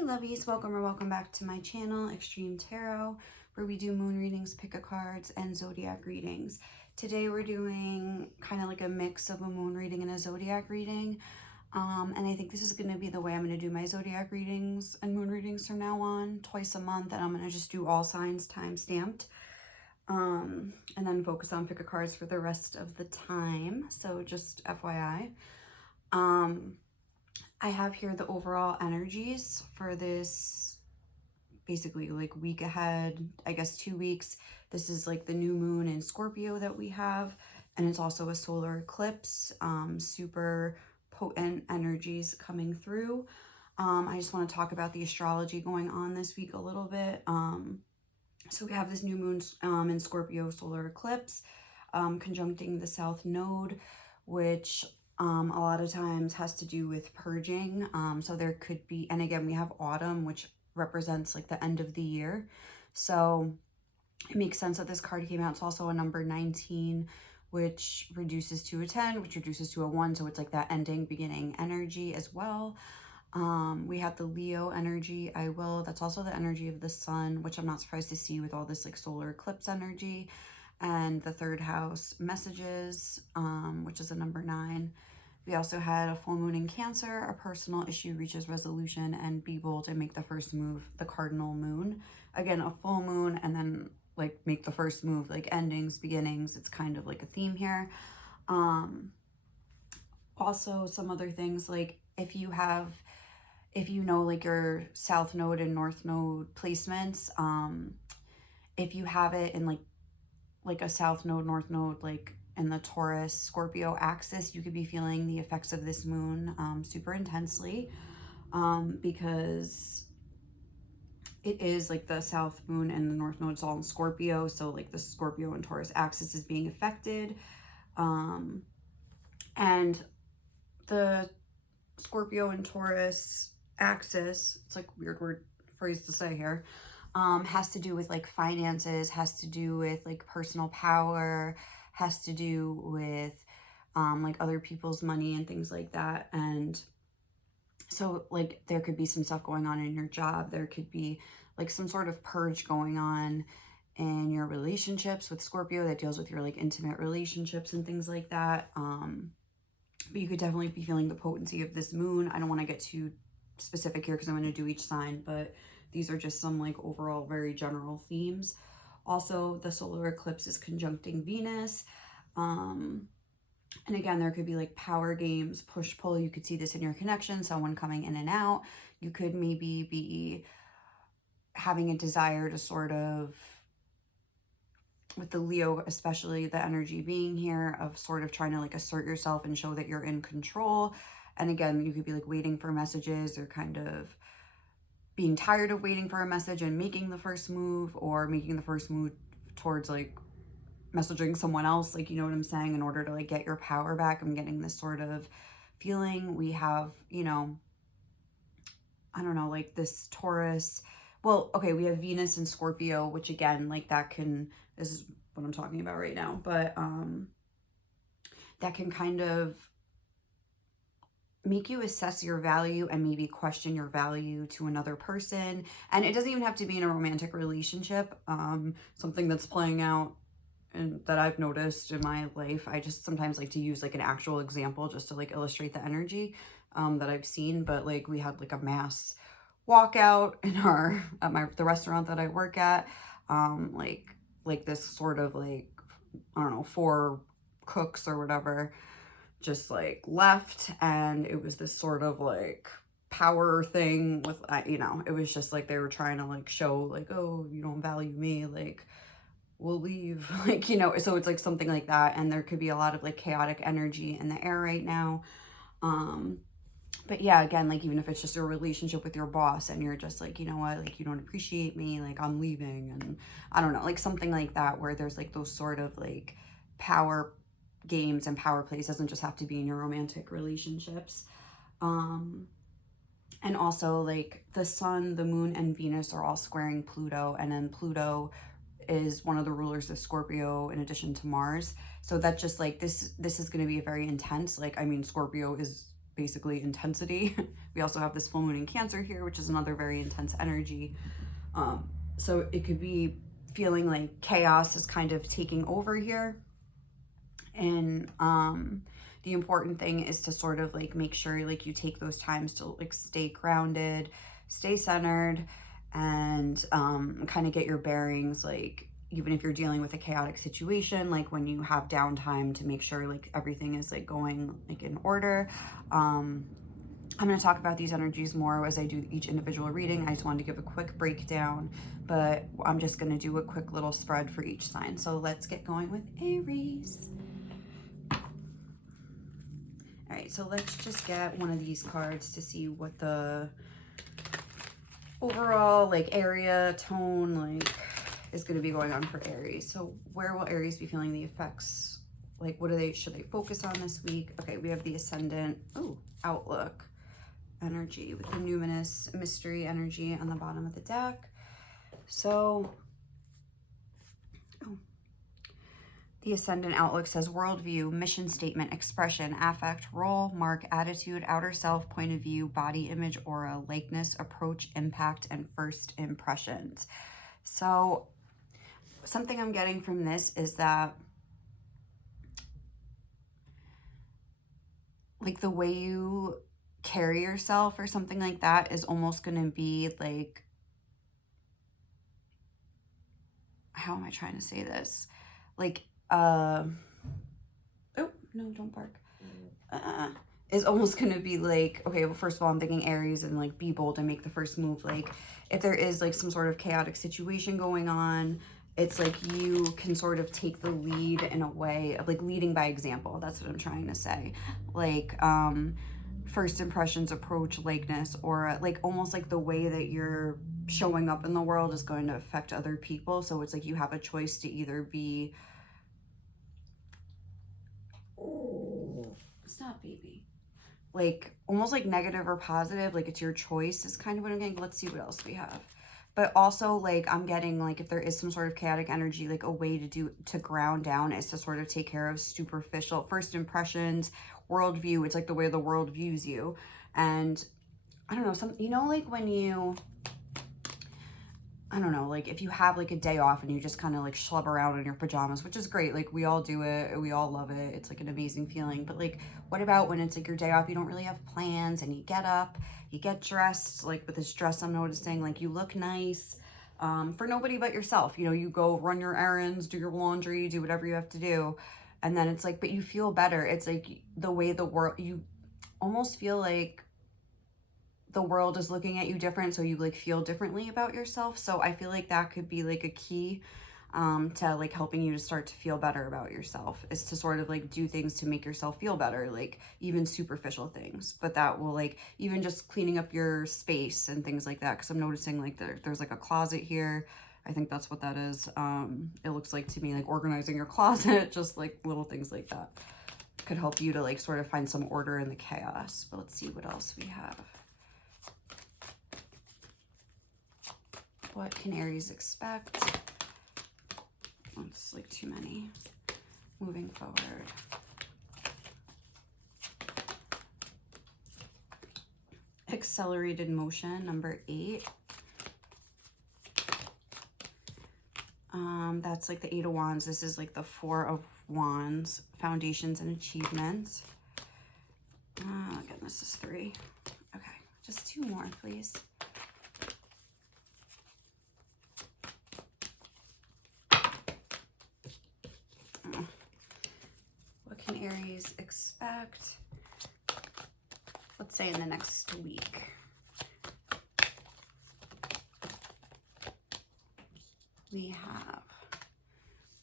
Hey lovies, welcome or welcome back to my channel, Extreme Tarot, where we do moon readings, pick a cards, and zodiac readings. Today we're doing kind of like a mix of a moon reading and a zodiac reading. And I think this is going to be the way I'm going to do my zodiac readings and moon readings from now on, twice a month, and I'm going to just do all signs time stamped. And then focus on pick a cards for the rest of the time. So just FYI. I have here the overall energies for this basically like week ahead, I guess 2 weeks. This is like the new moon in Scorpio that we have, and it's also a solar eclipse, super potent energies coming through. I just want to talk about the astrology going on this week a little bit. So we have this new moon in Scorpio solar eclipse conjuncting the South Node, which a lot of times has to do with purging. So there could be, and again, we have autumn, which represents like the end of the year. So it makes sense that this card came out. It's also a number 19, which reduces to a 10, which reduces to a 1. So it's like that ending, beginning energy as well. We have the Leo energy, that's also the energy of the sun, which I'm not surprised to see with all this like solar eclipse energy. And the third house messages, which is a number 9. We also had a full moon in Cancer, a personal issue reaches resolution, and be bold and make the first move, the cardinal moon. Again, a full moon and then like make the first move, like endings, beginnings. It's kind of like a theme here. Also some other things, like if you know like your South Node and North Node placements, if you have it in like a South Node, North Node, like in the Taurus, Scorpio axis, you could be feeling the effects of this moon super intensely because it is like the South Moon and the North Node is all in Scorpio. So like the Scorpio and Taurus axis is being affected. And the Scorpio and Taurus axis, it's like a weird phrase to say here, has to do with like finances, has to do with like personal power, has to do with like other people's money and things like that. And so like there could be some stuff going on in your job. There could be like some sort of purge going on in your relationships with Scorpio that deals with your like intimate relationships and things like that. But you could definitely be feeling the potency of this moon. I don't want to get too specific here because I'm going to do each sign, but these are just some like overall very general themes. Also, the solar eclipse is conjuncting Venus. And again, there could be like power games, push-pull. You could see this in your connection, someone coming in and out. You could maybe be having a desire to sort of, with the Leo, especially the energy being here, of sort of trying to like assert yourself and show that you're in control. And again, you could be like waiting for messages or kind of being tired of waiting for a message and making the first move, or making the first move towards like messaging someone else, like, you know what I'm saying, in order to like get your power back. I'm getting this sort of feeling. We have, you know, I don't know, like this Taurus, well, okay, we have Venus and Scorpio, which again, like that is what I'm talking about right now, but that can kind of make you assess your value and maybe question your value to another person. And it doesn't even have to be in a romantic relationship. Something that's playing out and that I've noticed in my life, I just sometimes like to use like an actual example just to like illustrate the energy that I've seen. But like we had like a mass walkout in the restaurant that I work at, like this sort of like, I don't know, 4 cooks or whatever just like left, and it was this sort of like power thing with, you know, it was just like they were trying to like show like, oh, you don't value me, like we'll leave, like, you know. So it's like something like that, and there could be a lot of like chaotic energy in the air right now. But yeah, again, like even if it's just a relationship with your boss and you're just like, you know what, like you don't appreciate me, like I'm leaving, and I don't know, like something like that, where there's like those sort of like power games and power plays. Doesn't just have to be in your romantic relationships. And also like the sun, the moon, and Venus are all squaring Pluto, and then Pluto is one of the rulers of Scorpio in addition to Mars. So that's just like this is going to be a very intense, like, I mean, Scorpio is basically intensity. We also have this full moon in Cancer here, which is another very intense energy. So it could be feeling like chaos is kind of taking over here. And the important thing is to sort of like make sure like you take those times to like stay grounded, stay centered, and kind of get your bearings, like even if you're dealing with a chaotic situation, like when you have downtime, to make sure like everything is like going like in order. I'm going to talk about these energies more as I do each individual reading. I just wanted to give a quick breakdown, but I'm just going to do a quick little spread for each sign. So let's get going with Aries. All right, so let's just get one of these cards to see what the overall like area, tone, like is going to be going on for Aries. So where will Aries be feeling the effects? Like what should they focus on this week? Okay, we have the ascendant, outlook energy with the numinous mystery energy on the bottom of the deck. So the ascendant outlook says worldview, mission statement, expression, affect, role, mark, attitude, outer self, point of view, body image, aura, likeness, approach, impact, and first impressions. So something I'm getting from this is that like the way you carry yourself or something like that is almost going to be like, how am I trying to say this? Like, oh, no, don't bark. Is almost going to be like, okay, well, first of all, I'm thinking Aries and like be bold and make the first move. Like if there is like some sort of chaotic situation going on, it's like you can sort of take the lead in a way of like leading by example. That's what I'm trying to say. Like, first impressions, approach, likeness, or like almost like the way that you're showing up in the world is going to affect other people. So it's like you have a choice to either be, stop, baby, like almost like negative or positive, like it's your choice is kind of what I'm getting. Let's see what else we have. But also like I'm getting like if there is some sort of chaotic energy, like a way to ground down is to sort of take care of superficial first impressions, worldview. It's like the way the world views you. And I don't know, like when you, I don't know, like if you have like a day off and you just kind of like schlub around in your pajamas, which is great. Like we all do it. We all love it. It's like an amazing feeling. But like, what about when it's like your day off, you don't really have plans and you get up, you get dressed, like with this dress I'm noticing, like you look nice for nobody but yourself. You know, you go run your errands, do your laundry, do whatever you have to do. And then it's like, but you feel better. It's like the way the world, you almost feel like the world is looking at you different, so you like feel differently about yourself. So I feel like that could be like a key to like helping you to start to feel better about yourself, is to sort of like do things to make yourself feel better, like even superficial things, but that will like even just cleaning up your space and things like that. Because I'm noticing like there's like a closet here. I think that's what that is. It looks like to me like organizing your closet, just like little things like that could help you to like sort of find some order in the chaos. But let's see what else we have. What can Aries expect? Oh, it's like too many. Moving forward. Accelerated motion, number 8. That's like the 8 of Wands. This is like the 4 of Wands. Foundations and achievements. Again, this is 3. Okay, just 2 more, please. Aries expect, let's say in the next week. We have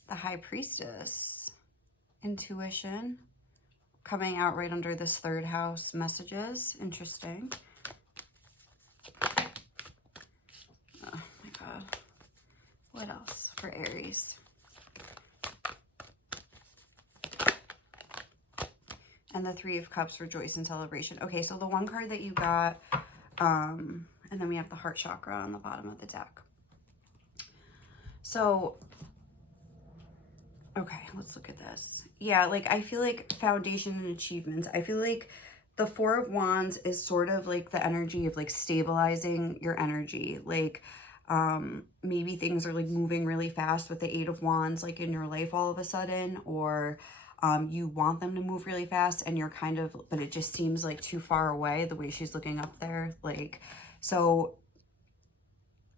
the High Priestess, intuition, coming out right under this 3rd house messages. Interesting. Oh my God. What else for Aries? And the 3 of Cups, rejoice and celebration. Okay, so the one card that you got, and then we have the heart chakra on the bottom of the deck. So, okay, let's look at this. Yeah, like I feel like foundation and achievements. I feel like the Four of Wands is sort of like the energy of like stabilizing your energy. Like maybe things are like moving really fast with the Eight of Wands, like in your life all of a sudden, or you want them to move really fast and you're kind of, but it just seems like too far away the way she's looking up there. Like, so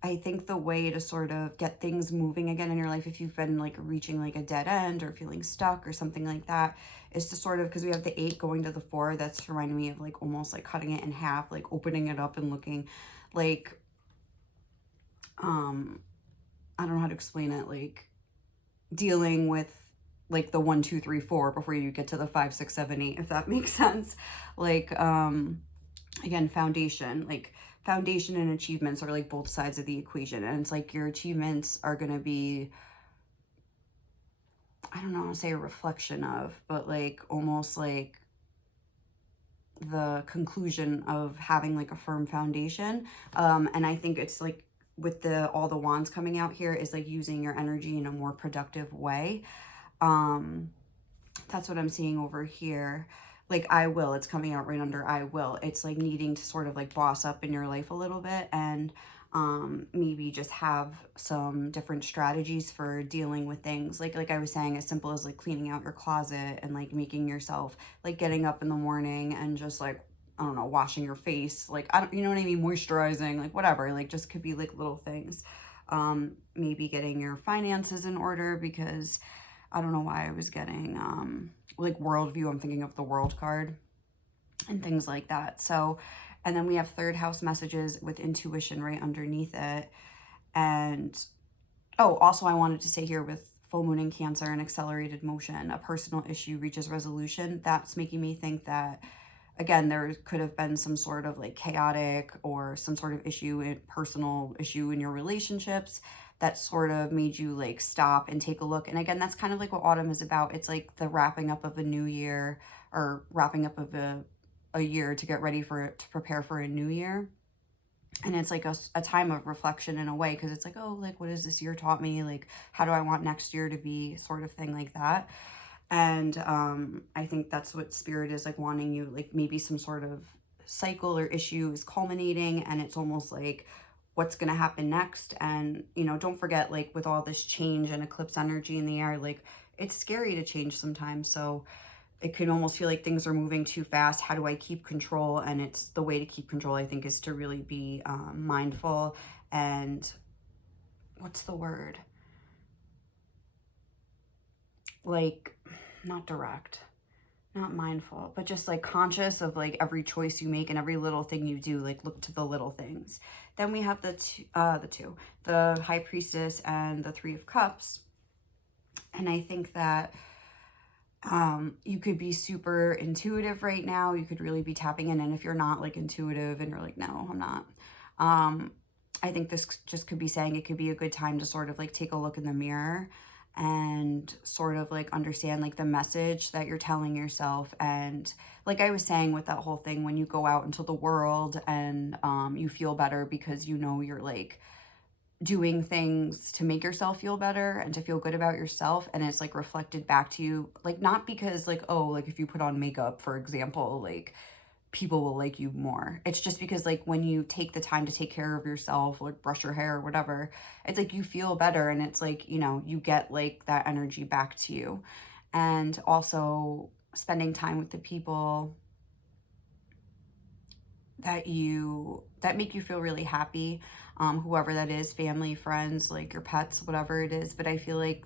I think the way to sort of get things moving again in your life, if you've been like reaching like a dead end or feeling stuck or something like that, is to sort of, because we have the 8 going to the 4, that's reminding me of like almost like cutting it in half, like opening it up and looking like, I don't know how to explain it, like dealing with like the 1, 2, 3, 4 before you get to the 5, 6, 7, 8, if that makes sense. Like, again, foundation, like foundation and achievements are like both sides of the equation. And it's like your achievements are going to be, I don't know how to say a reflection of, but like almost like the conclusion of having like a firm foundation. And I think it's like with all the wands coming out here is like using your energy in a more productive way. That's what I'm seeing over here. Like I will, it's coming out right under I will. It's like needing to sort of like boss up in your life a little bit and maybe just have some different strategies for dealing with things. Like I was saying, as simple as like cleaning out your closet and like making yourself like getting up in the morning and just like, I don't know, washing your face. Like, I don't, you know what I mean? Moisturizing, like whatever, like just could be like little things. Maybe getting your finances in order, because I don't know why I was getting like worldview. I'm thinking of the world card and things like that. So, and then we have third house messages with intuition right underneath it. And, oh, also I wanted to say here with full moon in Cancer and accelerated motion, a personal issue reaches resolution. That's making me think that, again, there could have been some sort of like chaotic or some sort of personal issue in your relationships that sort of made you like stop and take a look. And again, that's kind of like what autumn is about. It's like the wrapping up of a new year, or wrapping up of a year to get ready for it, to prepare for a new year. And it's like a time of reflection in a way, because it's like, oh, like what has this year taught me? Like, how do I want next year to be, sort of thing like that. And I think that's what spirit is like wanting you, like maybe some sort of cycle or issue is culminating, and it's almost like what's going to happen next. And, you know, don't forget, like with all this change and eclipse energy in the air, like it's scary to change sometimes. So it can almost feel like things are moving too fast. How do I keep control? And it's the way to keep control, I think, is to really be mindful and what's the word? Like, not direct, not mindful, but just like conscious of like every choice you make and every little thing you do. Like look to the little things. Then we have the High Priestess and the Three of Cups. And I think that you could be super intuitive right now. You could really be tapping in. And if you're not like intuitive and you're like, no, I'm not. I think this just could be saying it could be a good time to sort of like take a look in the mirror and sort of like understand like the message that you're telling yourself. And like I was saying with that whole thing, when you go out into the world and you feel better because you know you're like doing things to make yourself feel better and to feel good about yourself, and it's like reflected back to you, like not because like, oh, like if you put on makeup, for example, like people will like you more. It's just because like when you take the time to take care of yourself, like brush your hair or whatever, it's like you feel better, and it's like, you know, you get like that energy back to you. And also spending time with the people that make you feel really happy, whoever that is, family, friends, like your pets, whatever it is. But I feel like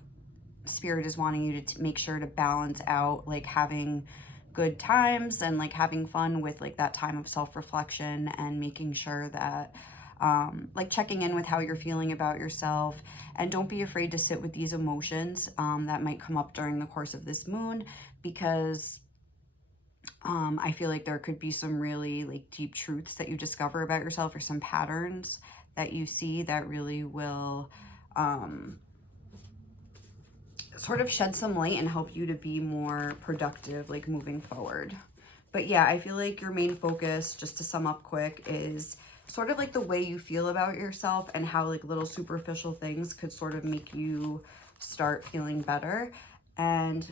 spirit is wanting you to make sure to balance out like having good times and like having fun with like that time of self-reflection, and making sure that like checking in with how you're feeling about yourself. And don't be afraid to sit with these emotions that might come up during the course of this moon, because I feel like there could be some really like deep truths that you discover about yourself, or some patterns that you see that really will sort of shed some light and help you to be more productive, like moving forward. But yeah, I feel like your main focus, just to sum up quick, is sort of like the way you feel about yourself, and how like little superficial things could sort of make you start feeling better. And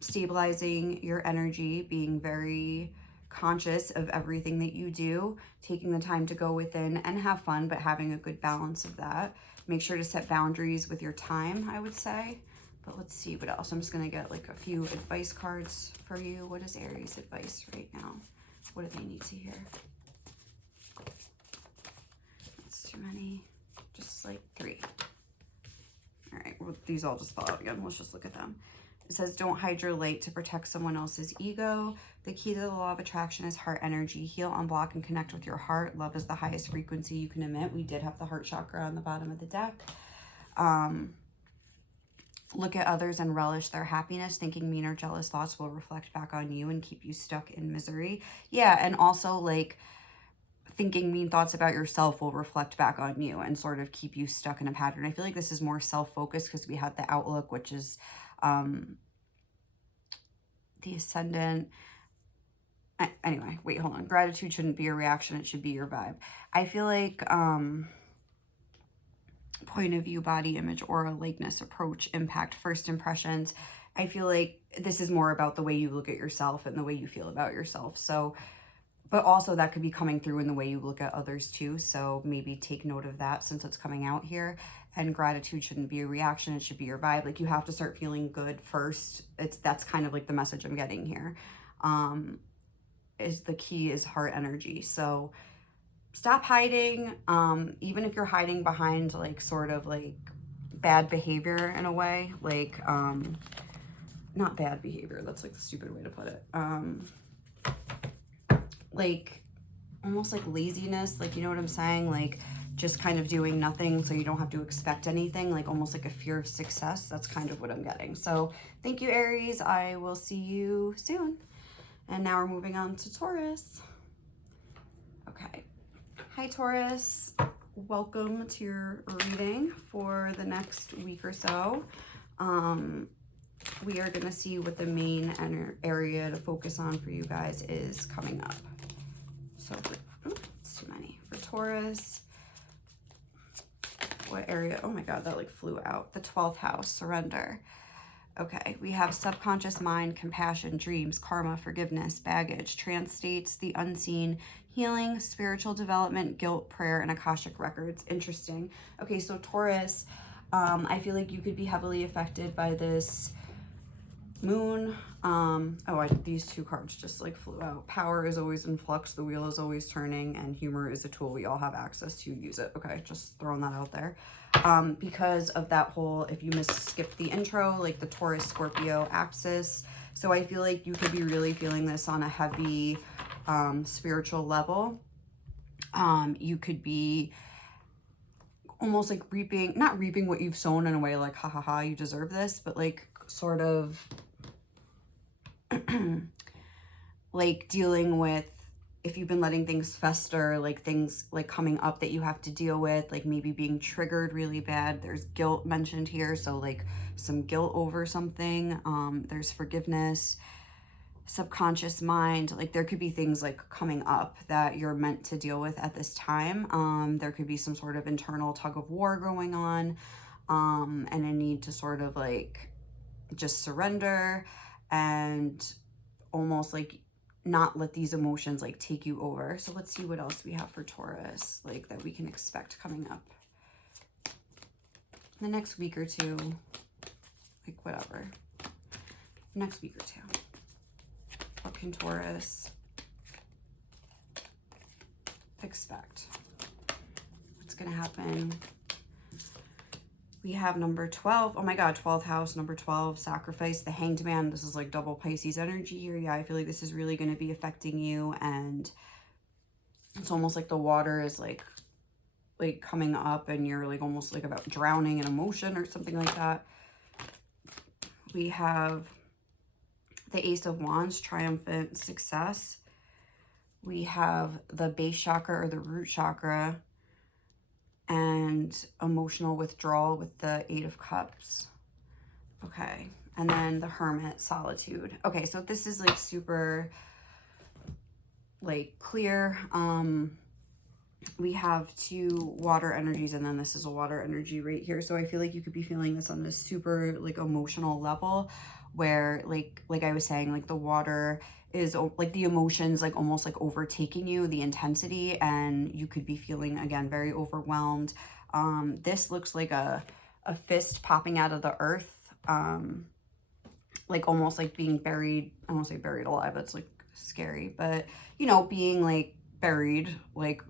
stabilizing your energy, being very conscious of everything that you do, taking the time to go within and have fun, but having a good balance of that. Make sure to set boundaries with your time, I would say. But let's see what else. I'm just going to get like a few advice cards for you. What is Aries advice right now? What do they need to hear? That's too many. Just like 3. All right, well, these all just fall out again. Let's just look at them. It says, don't hide your light to protect someone else's ego. The key to the law of attraction is heart energy. Heal, unblock, and connect with your heart. Love is the highest frequency you can emit. We did have the heart chakra on the bottom of the deck. Look at others and relish their happiness. Thinking mean or jealous thoughts will reflect back on you and keep you stuck in misery. Yeah, and also like thinking mean thoughts about yourself will reflect back on you and sort of keep you stuck in a pattern. I feel like this is more self-focused because we had the outlook, which is the ascendant. Anyway, wait, hold on. Gratitude shouldn't be a reaction. It should be your vibe. I feel like point of view, body image, aura, likeness, approach, impact, first impressions. I feel like this is more about the way you look at yourself and the way you feel about yourself. So, but also that could be coming through in the way you look at others too. So maybe take note of that since it's coming out here. And gratitude shouldn't be a reaction. It should be your vibe. Like you have to start feeling good first. That's kind of like the message I'm getting here. Is the key is heart energy. So stop hiding. Even if you're hiding behind like sort of like bad behavior in a way, like, not bad behavior. That's like the stupid way to put it. Like almost like laziness. Like, you know what I'm saying? Like just kind of doing nothing so you don't have to expect anything, like almost like a fear of success. That's kind of what I'm getting. So thank you, Aries. I will see you soon. And now we're moving on to Taurus. Okay. Hi, Taurus. Welcome to your reading for the next week or so. We are going to see what the main area to focus on for you guys is coming up. So, it's too many. For Taurus, what area? Oh my God, that like flew out. The 12th house, surrender. Okay, we have subconscious mind, compassion, dreams, karma, forgiveness, baggage, trance states, the unseen, healing, spiritual development, guilt, prayer, and Akashic records. Interesting. Okay, so Taurus, I feel like you could be heavily affected by this moon. These 2 cards just like flew out. Power is always in flux. The wheel is always turning, and humor is a tool we all have access to. Use it. Okay, just throwing that out there. Because of that whole, if you skipped the intro, like the Taurus Scorpio axis. So I feel like you could be really feeling this on a heavy spiritual level. You could be almost like not reaping what you've sown in a way like, ha ha ha, you deserve this, but like sort of like dealing with, if you've been letting things fester, like things like coming up that you have to deal with, like maybe being triggered really bad. There's guilt mentioned here. So like some guilt over something. There's forgiveness, subconscious mind. Like there could be things like coming up that you're meant to deal with at this time. There could be some sort of internal tug of war going on, and a need to sort of like just surrender and almost like not let these emotions like take you over. So let's see what else we have for Taurus, like that we can expect coming up the next week or two, like whatever, next week or two. What can Taurus expect? What's gonna happen? We have number 12. Oh my God, 12th house, number 12, sacrifice, the Hanged Man. This is like double Pisces energy here. Yeah, I feel like this is really going to be affecting you. And it's almost like the water is like coming up and you're like almost like about drowning in emotion or something like that. We have the Ace of Wands, triumphant success. We have the base chakra or the root chakra, and emotional withdrawal with the 8 of Cups. Okay, and then the Hermit, solitude. Okay, so this is like super like clear. We have 2 water energies, and then this is a water energy right here. So I feel like you could be feeling this on this super like emotional level where like I was saying, like the water is like the emotions like almost like overtaking you, the intensity, and you could be feeling again very overwhelmed. This looks like a fist popping out of the earth, like almost like being buried. I won't say buried alive, that's like scary, but you know, being like buried, like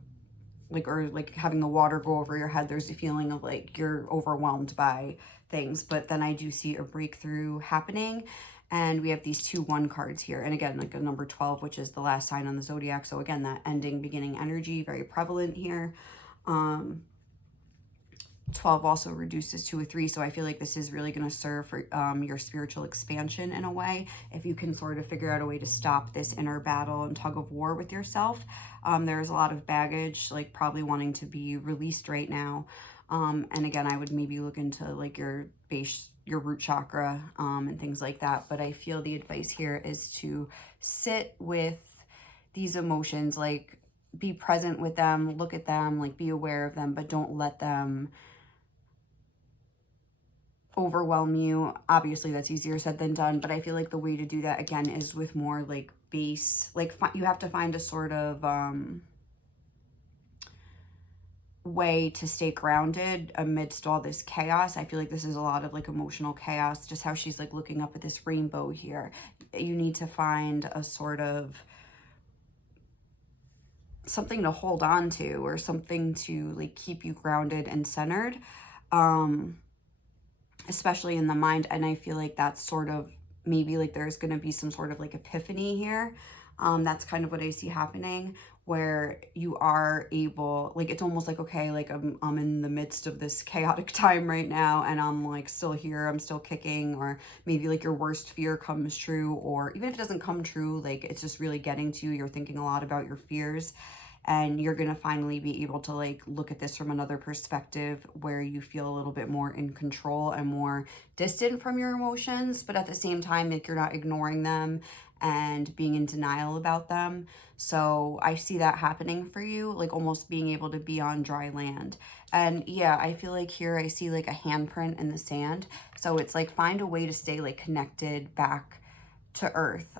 or like having the water go over your head. There's a feeling of like you're overwhelmed by things, but then I do see a breakthrough happening. And we have these 2-1 cards here. And again, like a number 12, which is the last sign on the zodiac. So again, that ending, beginning energy, very prevalent here. 12 also reduces to a 3. So I feel like this is really going to serve for your spiritual expansion in a way. If you can sort of figure out a way to stop this inner battle and tug of war with yourself. There's a lot of baggage, like probably wanting to be released right now. And again, I would maybe look into like your base, your root chakra, and things like that. But I feel the advice here is to sit with these emotions, like be present with them, look at them, like be aware of them, but don't let them overwhelm you. Obviously that's easier said than done, but I feel like the way to do that again is with more like base, like you have to find a sort of way to stay grounded amidst all this chaos. I feel like this is a lot of like emotional chaos, just how she's like looking up at this rainbow here. You need to find a sort of something to hold on to, or something to like keep you grounded and centered, especially in the mind. And I feel like that's sort of maybe like there's going to be some sort of like epiphany here. That's kind of what I see happening, where you are able, like, it's almost like, okay, like I'm in the midst of this chaotic time right now, and I'm like still here, I'm still kicking. Or maybe like your worst fear comes true, or even if it doesn't come true, like it's just really getting to you. You're thinking a lot about your fears, and you're going to finally be able to like look at this from another perspective, where you feel a little bit more in control and more distant from your emotions, but at the same time, like you're not ignoring them and being in denial about them. So I see that happening for you, like almost being able to be on dry land. And yeah, I feel like here I see like a handprint in the sand. So it's like find a way to stay like connected back to earth.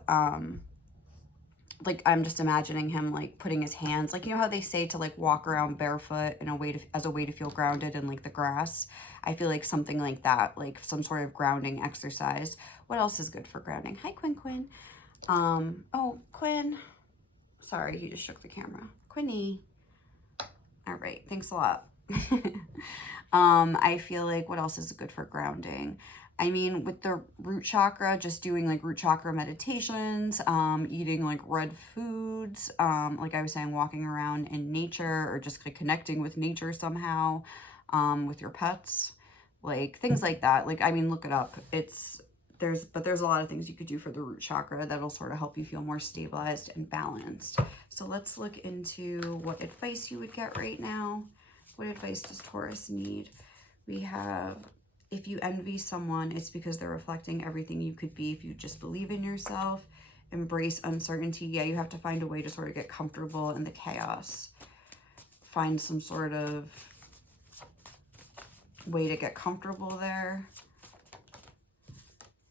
Like I'm just imagining him like putting his hands, like, you know how they say to like walk around barefoot in a way to, as a way to feel grounded in like the grass. I feel like something like that, like some sort of grounding exercise. What else is good for grounding? Hi, Quinn. Oh, Quinn. Sorry, he just shook the camera. Quinny. All right, thanks a lot. I feel like what else is good for grounding? I mean, with the root chakra, just doing like root chakra meditations, eating like red foods, like I was saying, walking around in nature, or just like connecting with nature somehow, with your pets, like things like that. Like, I mean, look it up. There's a lot of things you could do for the root chakra that'll sort of help you feel more stabilized and balanced. So let's look into what advice you would get right now. What advice does Taurus need? We have, if you envy someone, it's because they're reflecting everything you could be if you just believe in yourself. Embrace uncertainty. Yeah, you have to find a way to sort of get comfortable in the chaos. Find some sort of way to get comfortable there.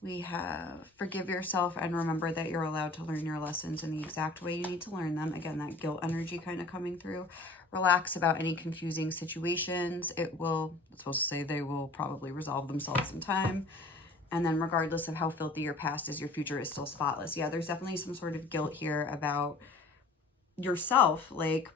We have forgive yourself and remember that you're allowed to learn your lessons in the exact way you need to learn them. Again, that guilt energy kind of coming through. Relax about any confusing situations. It's supposed to say they will probably resolve themselves in time. And then regardless of how filthy your past is, your future is still spotless. Yeah, there's definitely some sort of guilt here about yourself. Like,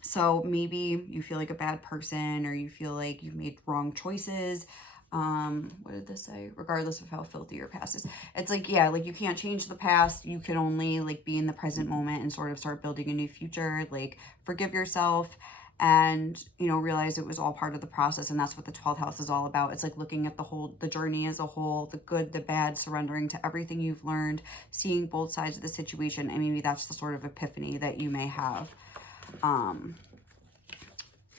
so maybe you feel like a bad person, or you feel like you've made wrong choices. What did this say? Regardless of how filthy your past is. It's like, yeah, like you can't change the past. You can only like be in the present moment and sort of start building a new future. Like forgive yourself and, you know, realize it was all part of the process. And that's what the 12th house is all about. It's like looking at the journey as a whole, the good, the bad, surrendering to everything you've learned, seeing both sides of the situation. And maybe that's the sort of epiphany that you may have,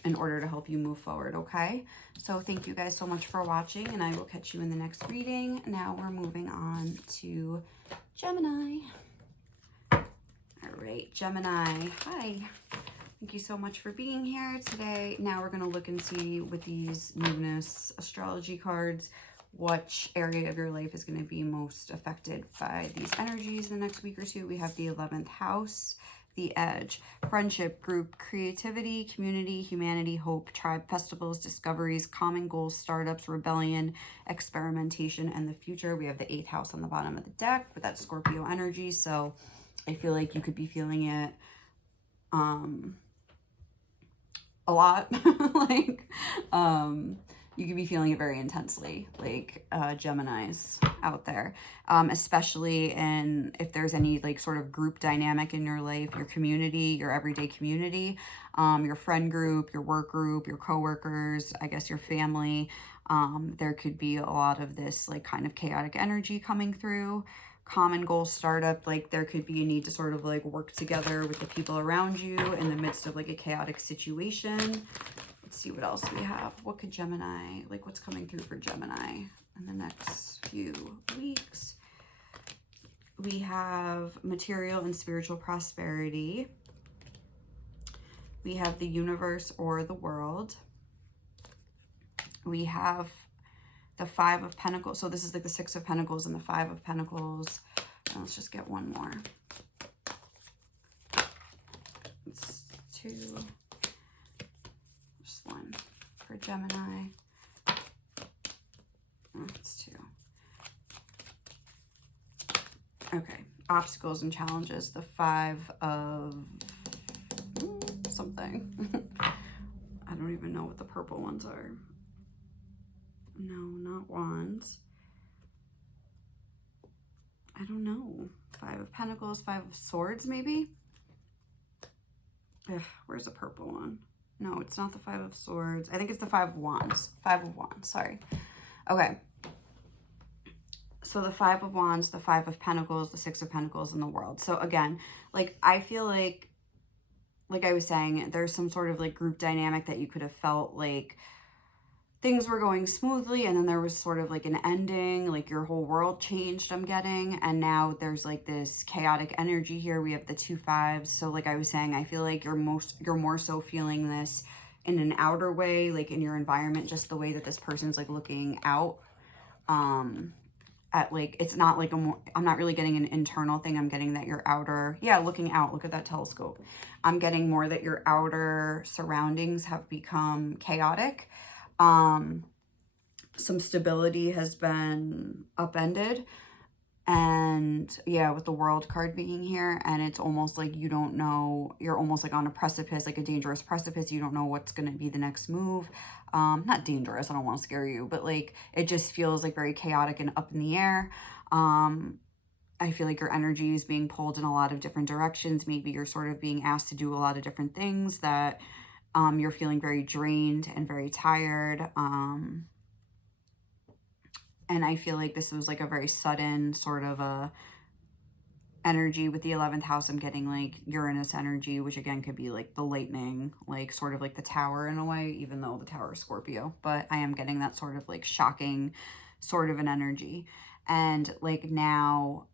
in order to help you move forward, okay? So thank you guys so much for watching, and I will catch you in the next reading. Now we're moving on to Gemini. All right, Gemini, hi. Thank you so much for being here today. Now we're going to look and see with these Numinous Astrology cards which area of your life is going to be most affected by these energies in the next week or two. We have the 11th house, the edge, friendship, group, creativity, community, humanity, hope, tribe, festivals, discoveries, common goals, startups, rebellion, experimentation, and the future. We have the 8th house on the bottom of the deck with that Scorpio energy. So I feel like you could be feeling it a lot. Like, you could be feeling it very intensely, like Geminis out there, especially if there's any like sort of group dynamic in your life, your community, your everyday community, your friend group, your work group, your coworkers, I guess your family. There could be a lot of this like kind of chaotic energy coming through. Common goal startup, like there could be a need to sort of like work together with the people around you in the midst of like a chaotic situation. Let's see what else we have. What could Gemini, like what's coming through for Gemini in the next few weeks? We have material and spiritual prosperity. We have the universe or the world. We have the 5 of Pentacles. So this is like the 6 of Pentacles and the 5 of Pentacles. And let's just get one more. It's 2. Just one for Gemini. Oh, it's 2. Okay. Obstacles and challenges. The 5 of something. I don't even know what the purple ones are. No, not wands. I don't know. 5 of Pentacles, 5 of Swords, maybe? Ugh, where's the purple one? No, it's not the 5 of Swords. I think it's the 5 of Wands. 5 of Wands, sorry. Okay. So the 5 of Wands, the 5 of Pentacles, the 6 of Pentacles, and the World. So again, like I feel like I was saying, there's some sort of like group dynamic that you could have felt like things were going smoothly, and then there was sort of like an ending, like your whole world changed, I'm getting, and now there's like this chaotic energy here. We have the 2 5s. So like I was saying, I feel like you're more so feeling this in an outer way, like in your environment, just the way that this person's like looking out at like, it's not like I'm not really getting an internal thing. I'm getting that your outer, yeah, looking out, look at that telescope. I'm getting more that your outer surroundings have become chaotic. Some stability has been upended, and yeah, with the World card being here, and it's almost like you don't know, you're almost like on a precipice, like a dangerous precipice. You don't know what's going to be the next move. Not dangerous, I don't want to scare you, but like it just feels like very chaotic and up in the air. I feel like your energy is being pulled in a lot of different directions. Maybe you're sort of being asked to do a lot of different things that you're feeling very drained and very tired. And I feel like this was like a very sudden sort of a energy with the 11th house. I'm getting like Uranus energy, which again could be like the lightning, like sort of like the tower in a way, even though the tower is Scorpio. But I am getting that sort of like shocking sort of an energy. And like now,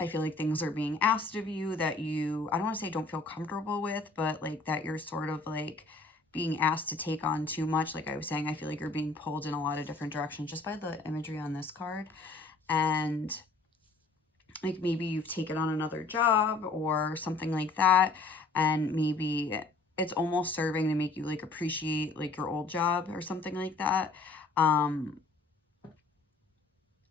I feel like things are being asked of you that you, I don't want to say don't feel comfortable with, but like that you're sort of like being asked to take on too much. Like I was saying, I feel like you're being pulled in a lot of different directions just by the imagery on this card. And like maybe you've taken on another job or something like that. And maybe it's almost serving to make you like appreciate like your old job or something like that.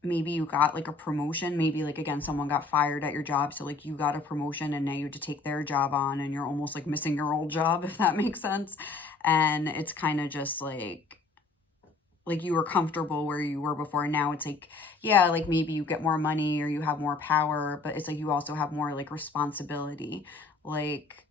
Maybe you got like a promotion. Maybe like, again, someone got fired at your job. So like you got a promotion and now you have to take their job on, and you're almost like missing your old job, if that makes sense. And it's kind of just like you were comfortable where you were before. And now it's like, yeah, like maybe you get more money or you have more power, but it's like you also have more like responsibility. Like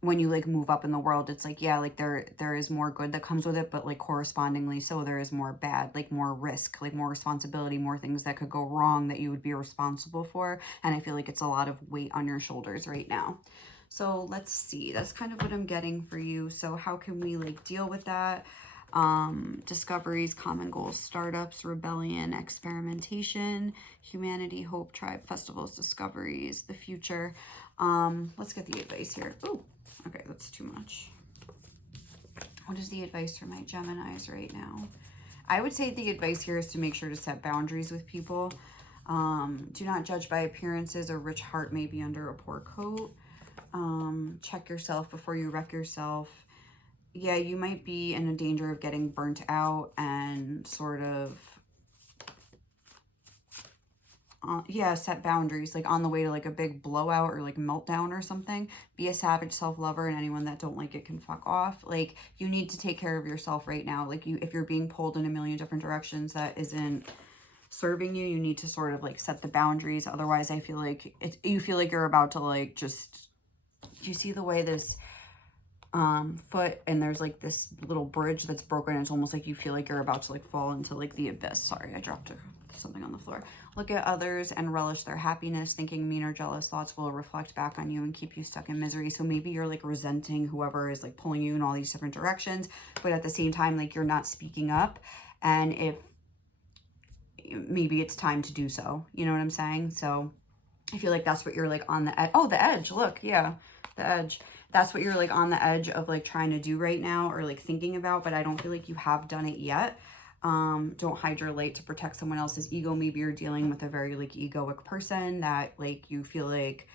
when you like move up in the world, it's like, yeah, like there is more good that comes with it, but like correspondingly so there is more bad, like more risk, like more responsibility, more things that could go wrong that you would be responsible for. And I feel like it's a lot of weight on your shoulders right now. So let's see, that's kind of what I'm getting for you. So how can we like deal with that? Discoveries, common goals, startups, rebellion, experimentation, humanity, hope, tribe, festivals, discoveries, the future. Let's get the advice here. Oh, okay, that's too much. What is the advice for my Geminis right now? I would say the advice here is to make sure to set boundaries with people. Do not judge by appearances. A rich heart may be under a poor coat. Check yourself before you wreck yourself. Yeah, you might be in a danger of getting burnt out and sort of, yeah, set boundaries, like on the way to like a big blowout or like meltdown or something. Be a savage self-lover, and anyone that don't like it can fuck off. Like, you need to take care of yourself right now. Like, if you're being pulled in a million different directions that isn't serving you, you need to sort of like set the boundaries. Otherwise, I feel like you feel like you're about to like just, do you see the way this foot, and there's like this little bridge that's broken? It's almost like you feel like you're about to like fall into like the abyss. Sorry, I dropped something on the floor. Look at others and relish their happiness. Thinking mean or jealous thoughts will reflect back on you and keep you stuck in misery. So maybe you're like resenting whoever is like pulling you in all these different directions, but at the same time, like, you're not speaking up. And if maybe it's time to do so, you know what I'm saying? So I feel like that's what you're like on the edge. Oh, the edge, look, yeah, the edge. That's what you're like on the edge of like trying to do right now, or like thinking about, but I don't feel like you have done it yet. Don't hide your light to protect someone else's ego. Maybe you're dealing with a very like egoic person that like you feel like,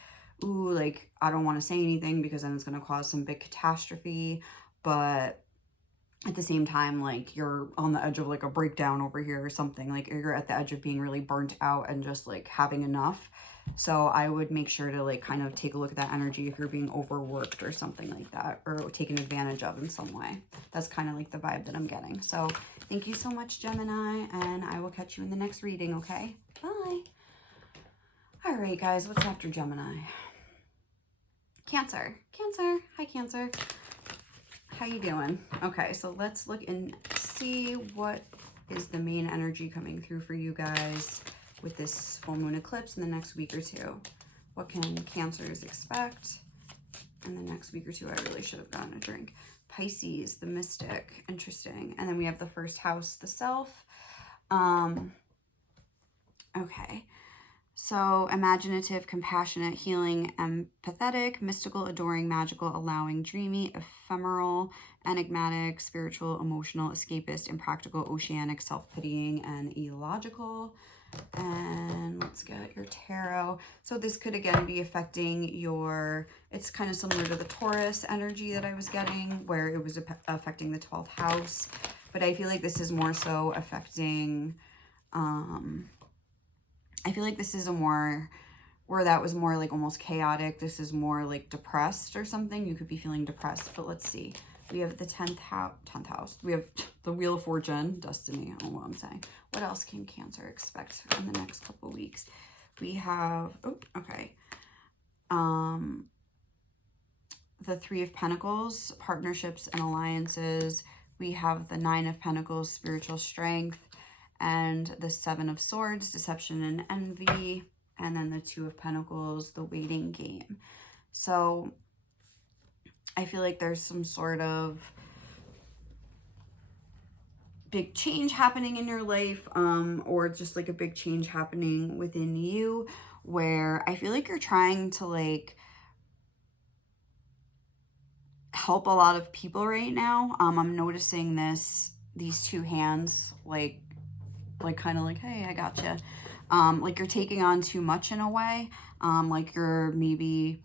ooh, like, I don't want to say anything because then it's going to cause some big catastrophe. But at the same time, like, you're on the edge of like a breakdown over here or something. Like, you're at the edge of being really burnt out and just like having enough. So I would make sure to like kind of take a look at that energy if you're being overworked or something like that, or taken advantage of in some way. That's kind of like the vibe that I'm getting. So thank you so much, Gemini, and I will catch you in the next reading, okay? Bye. All right, guys, what's after Gemini? Cancer. Cancer. Hi, Cancer. How you doing? Okay, so let's look and see what is the main energy coming through for you guys with this full moon eclipse in the next week or two. What can Cancers expect in the next week or two? I really should have gotten a drink. Pisces, the mystic, interesting. And then we have the first house, the self. Okay. So imaginative, compassionate, healing, empathetic, mystical, adoring, magical, allowing, dreamy, ephemeral, enigmatic, spiritual, emotional, escapist, impractical, oceanic, self-pitying, and illogical. And let's get your tarot. So this could again be affecting your, it's kind of similar to the Taurus energy that I was getting, where it was affecting the 12th house. But I feel like this is more so affecting, I feel like this is a more, where that was more like almost chaotic. This is more like depressed or something. You could be feeling depressed, but let's see. We have the 10th house. We have the Wheel of Fortune, Destiny. I don't know what I'm saying. What else can Cancer expect in the next couple of weeks? We have, oh, okay. The Three of Pentacles, partnerships and alliances. We have the Nine of Pentacles, spiritual strength, and the Seven of Swords, deception and envy, and then the Two of Pentacles, the waiting game. So I feel like there's some sort of big change happening in your life, or just like a big change happening within you, where I feel like you're trying to like help a lot of people right now. I'm noticing these two hands, like kind of like, hey, I gotcha. Like you're taking on too much in a way. Like you're maybe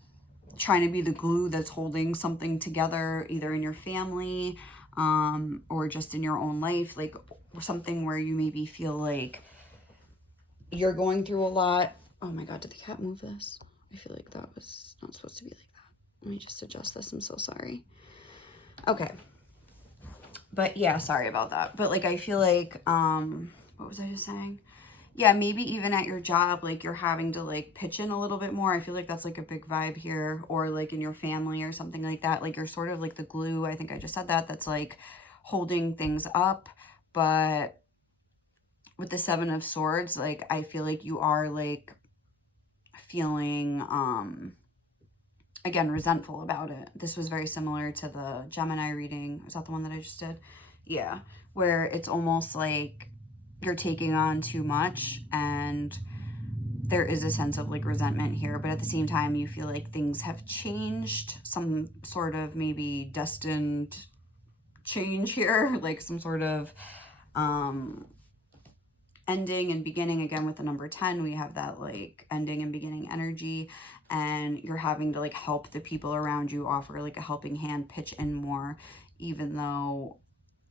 trying to be the glue that's holding something together, either in your family, or just in your own life, like something where you maybe feel like you're going through a lot. Oh my God, did the cat move this? I feel like that was not supposed to be like that. Let me just adjust this. I'm so sorry. Okay. But yeah, sorry about that. But like, I feel like, what was I just saying? Yeah, maybe even at your job, like you're having to like pitch in a little bit more. I feel like that's like a big vibe here, or like in your family or something like that. Like you're sort of like the glue. I think I just said that. That's like holding things up. But with the Seven of Swords, like I feel like you are like feeling, again, resentful about it. This was very similar to the Gemini reading. Is that the one that I just did? Yeah, where it's almost like you're taking on too much, and there is a sense of like resentment here, but at the same time you feel like things have changed, some sort of maybe destined change here, like some sort of ending and beginning. Again, with the number 10, we have that like ending and beginning energy, and you're having to like help the people around you, offer like a helping hand, pitch in more, even though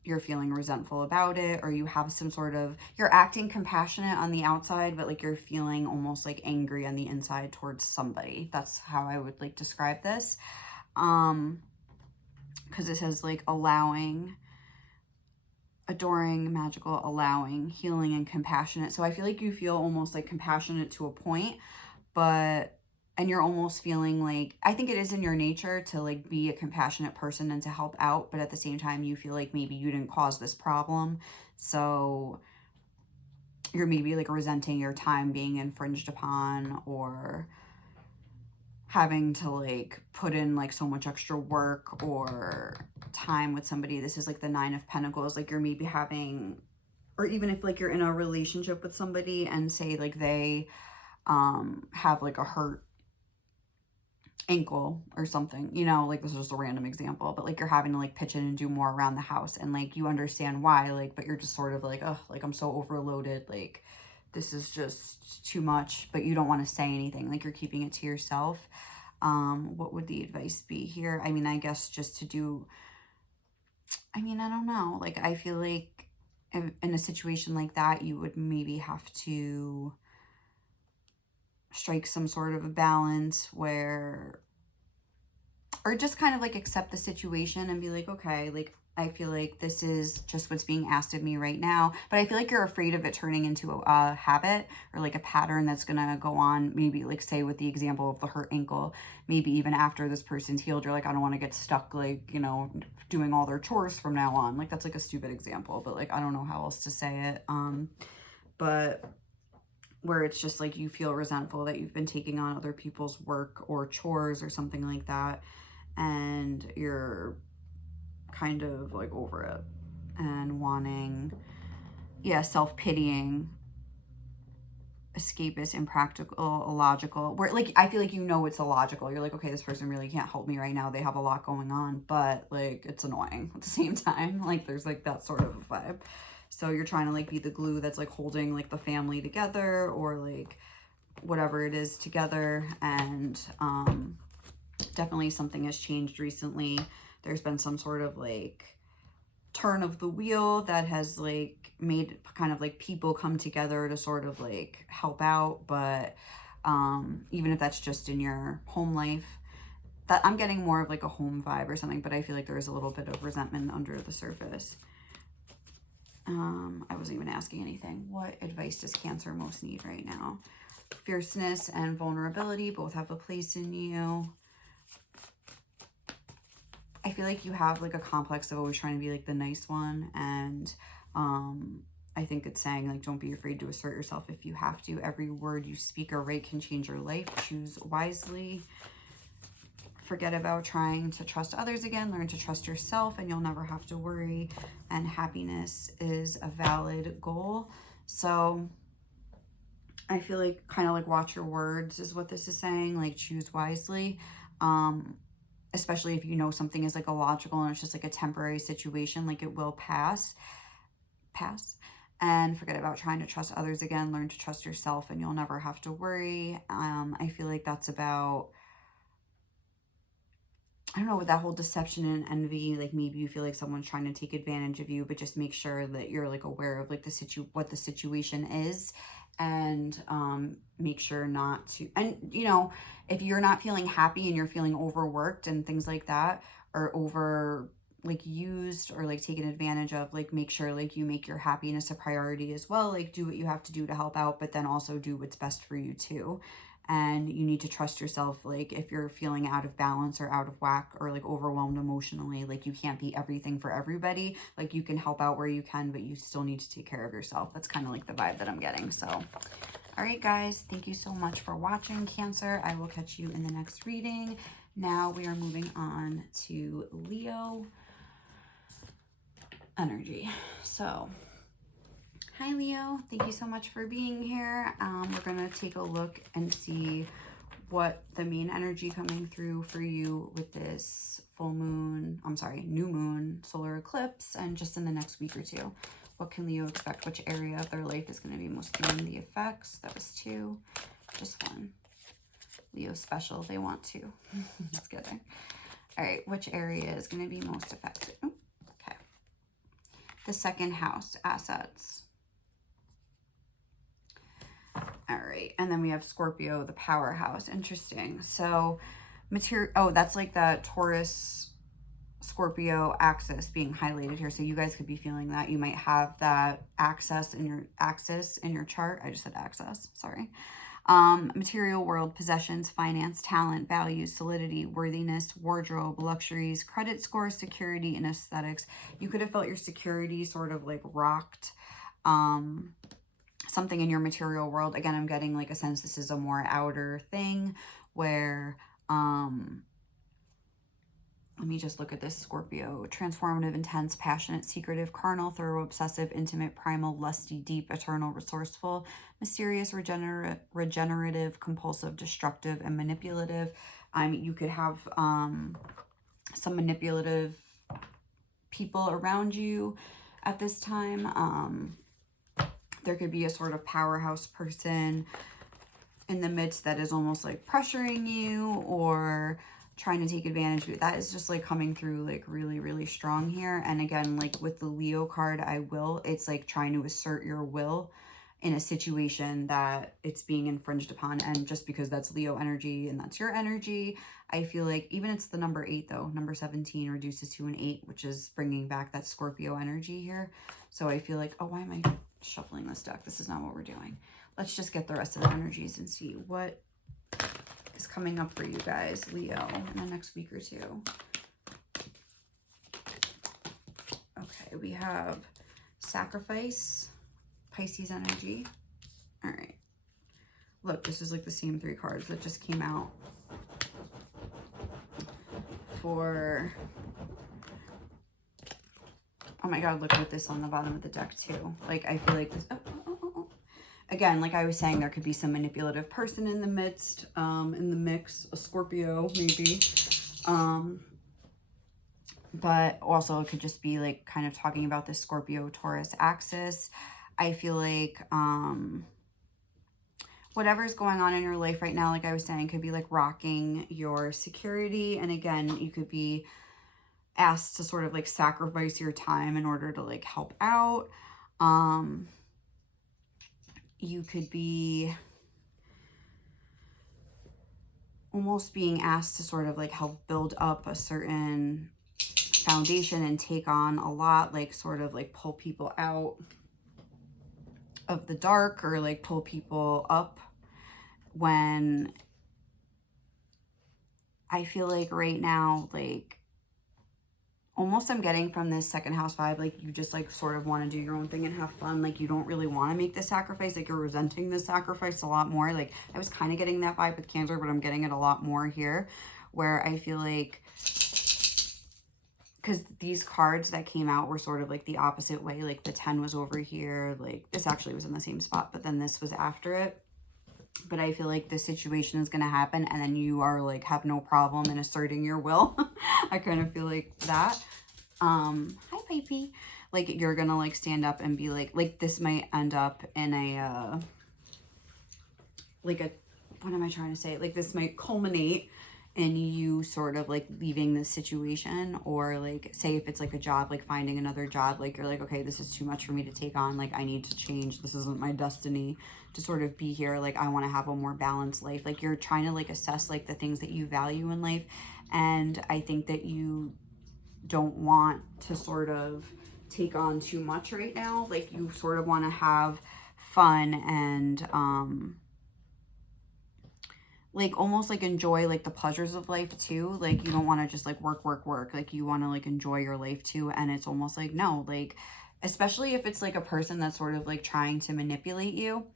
you're feeling resentful about it, or you have some sort of, you're acting compassionate on the outside, but like you're feeling almost like angry on the inside towards somebody. That's how I would like describe this. Because it says like allowing, adoring, magical, allowing, healing, and compassionate. So I feel like you feel almost like compassionate to a point, but, and you're almost feeling like, I think it is in your nature to like be a compassionate person and to help out, but at the same time you feel like maybe you didn't cause this problem, so you're maybe like resenting your time being infringed upon, or having to like put in like so much extra work or time with somebody. This is like the 9 of Pentacles. Like you're maybe having, or even if like you're in a relationship with somebody and say like they have like a hurt ankle or something, you know, like this is just a random example, but like you're having to like pitch in and do more around the house, and like you understand why, like, but you're just sort of like, oh, like I'm so overloaded, like this is just too much, but you don't want to say anything, like you're keeping it to yourself. What would the advice be here? I mean, I guess just to do, I mean, I don't know, like I feel like in a situation like that, you would maybe have to strike some sort of a balance where, or just kind of like accept the situation and be like, okay, like I feel like this is just what's being asked of me right now, but I feel like you're afraid of it turning into a habit or like a pattern that's gonna go on. Maybe like say with the example of the hurt ankle, maybe even after this person's healed, you're like, I don't want to get stuck like, you know, doing all their chores from now on. Like that's like a stupid example, but like I don't know how else to say it. But where it's just like you feel resentful that you've been taking on other people's work or chores or something like that, and you're kind of like over it and wanting, yeah, self-pitying, escapist, impractical, illogical, where like I feel like, you know, it's illogical. You're like, okay, this person really can't help me right now, they have a lot going on, but like it's annoying at the same time. Like there's like that sort of a vibe. So you're trying to like be the glue that's like holding like the family together, or like whatever it is together. And definitely something has changed recently. There's been some sort of like turn of the wheel that has like made kind of like people come together to sort of like help out. But even if that's just in your home life, that I'm getting more of like a home vibe or something, but I feel like there is a little bit of resentment under the surface. I wasn't even asking anything. What advice does Cancer most need right now? Fierceness and vulnerability both have a place in you. I feel like you have like a complex of always trying to be like the nice one, and I think it's saying like, don't be afraid to assert yourself if you have to. Every word you speak or write can change your life. Choose wisely. Forget about trying to trust others again. Learn to trust yourself and you'll never have to worry. And happiness is a valid goal. So I feel like kind of like watch your words is what this is saying. Like choose wisely. Especially if you know something is like illogical and it's just like a temporary situation, like it will pass. And forget about trying to trust others again. Learn to trust yourself and you'll never have to worry. I feel like that's about, I don't know, with that whole deception and envy, like maybe you feel like someone's trying to take advantage of you, but just make sure that you're like aware of like what the situation is, and make sure not to, and you know, if you're not feeling happy and you're feeling overworked and things like that, or over like used or like taken advantage of, like make sure like you make your happiness a priority as well. Like do what you have to do to help out, but then also do what's best for you too. And you need to trust yourself. Like if you're feeling out of balance or out of whack or like overwhelmed emotionally, like you can't be everything for everybody. Like you can help out where you can, but you still need to take care of yourself. That's kind of like the vibe that I'm getting. So, all right, guys, thank you so much for watching, Cancer. I will catch you in the next reading. Now we are moving on to Leo energy. So hi, Leo. Thank you so much for being here. We're going to take a look and see what the main energy coming through for you with this full moon, new moon solar eclipse, and just in the next week or two. What can Leo expect? Which area of their life is going to be most feeling the effects? That was 2. Just 1. Leo's special. They want 2. Just kidding. All right. Which area is going to be most affected? Oh, okay. The second house, assets. All right. And then we have Scorpio, the powerhouse. Interesting. So material. Oh, that's like that Taurus Scorpio axis being highlighted here. So you guys could be feeling that. You might have that axis in your chart. I just said access. Sorry. Material world, possessions, finance, talent, values, solidity, worthiness, wardrobe, luxuries, credit score, security, and aesthetics. You could have felt your security sort of like rocked. Something in your material world. Again, I'm getting like a sense this is a more outer thing where, let me just look at this Scorpio. Transformative, intense, passionate, secretive, carnal, thorough, obsessive, intimate, primal, lusty, deep, eternal, resourceful, mysterious, regenerative, compulsive, destructive, and manipulative. You could have some manipulative people around you at this time. There could be a sort of powerhouse person in the midst that is almost like pressuring you or trying to take advantage of it. That is just like coming through like really, really strong here. And again, like with the Leo card, it's like trying to assert your will in a situation that it's being infringed upon. And just because that's Leo energy and that's your energy, I feel like even it's the number 8 though, number 17 reduces to an 8, which is bringing back that Scorpio energy here. So I feel like, oh, why am I shuffling this deck? This is not what we're doing. Let's just get the rest of the energies and see what is coming up for you guys, Leo, in the next week or 2. Okay, we have sacrifice, Pisces energy. All right. Look, this is like the same 3 cards that just came out for... Oh my God, look at this on the bottom of the deck too. Like, I feel like this... Again, like I was saying, there could be some manipulative person in the midst, in the mix, a Scorpio maybe. But also it could just be like kind of talking about this Scorpio-Taurus axis. I feel like whatever's going on in your life right now, like I was saying, could be like rocking your security. And again, you could be asked to sort of like sacrifice your time in order to like help out. You could be almost being asked to sort of like help build up a certain foundation and take on a lot, like sort of like pull people out of the dark or like pull people up, when I feel like right now, like almost I'm getting from this second house vibe, like you just like sort of want to do your own thing and have fun. Like you don't really want to make the sacrifice. Like you're resenting the sacrifice a lot more. Like I was kind of getting that vibe with Cancer, but I'm getting it a lot more here, where I feel like, because these cards that came out were sort of like the opposite way. Like the 10 was over here. Like this actually was in the same spot, but then this was after it. But I feel like this situation is going to happen and then you are like, have no problem in asserting your will. I kind of feel like that. Hi, Pipey. Like you're going to like stand up and be like this might end up in a, what am I trying to say? Like this might culminate in you sort of like leaving this situation, or like say if it's like a job, like finding another job, like you're like, okay, this is too much for me to take on. Like I need to change. This isn't my destiny to sort of be here. Like I want to have a more balanced life. Like you're trying to like assess like the things that you value in life. And I think that you don't want to sort of take on too much right now. Like you sort of want to have fun and, like almost like enjoy like the pleasures of life too. Like you don't want to just like work. Like you want to like enjoy your life too. And it's almost like, no, like, especially if it's like a person that's sort of like trying to manipulate you,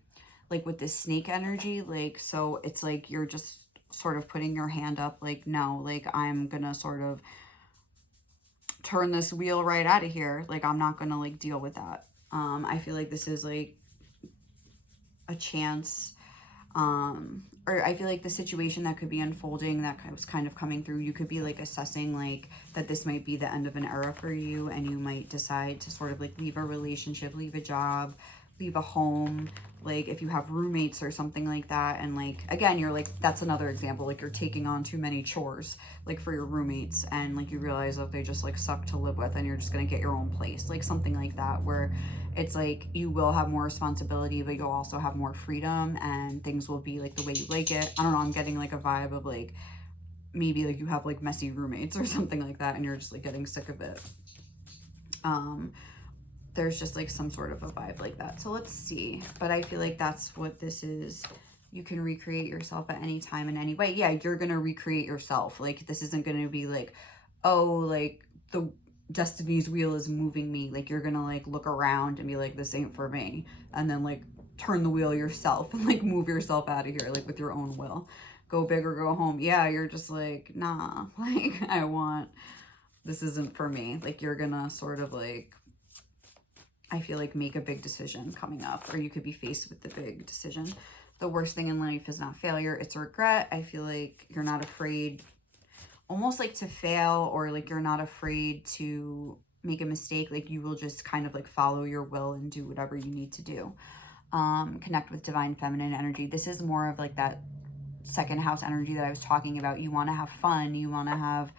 like with this snake energy. Like, so it's like, you're just sort of putting your hand up, like, no, like I'm gonna sort of turn this wheel right out of here. Like, I'm not gonna like deal with that. I feel like this is like a chance Or I feel like the situation that could be unfolding that was kind of coming through, you could be like assessing like that this might be the end of an era for you, and you might decide to sort of like leave a relationship, leave a job, leave a home, like if you have roommates or something like that. And like, again, you're like, that's another example, like you're taking on too many chores like for your roommates, and like you realize that they just like suck to live with, and you're just gonna get your own place, like something like that, where it's like you will have more responsibility, but you'll also have more freedom, and things will be like the way you like it. I don't know, I'm getting like a vibe of like maybe like you have like messy roommates or something like that, and you're just like getting sick of it. There's just like some sort of a vibe like that. So let's see. But I feel like that's what this is. You can recreate yourself at any time in any way. Yeah, you're going to recreate yourself. Like this isn't going to be like, oh, like the destiny's wheel is moving me. Like you're going to like look around and be like, this ain't for me. And then like turn the wheel yourself and like move yourself out of here, like with your own will. Go big or go home. Yeah, you're just like, nah, like this isn't for me. Like you're going to sort of like, I feel like make a big decision coming up, or you could be faced with the big decision. The worst thing in life is not failure, it's regret. I feel like you're not afraid almost like to fail, or like you're not afraid to make a mistake. Like you will just kind of like follow your will and do whatever you need to do. Connect with divine feminine energy. This is more of like that second house energy that I was talking about. You want to have fun. You want to have,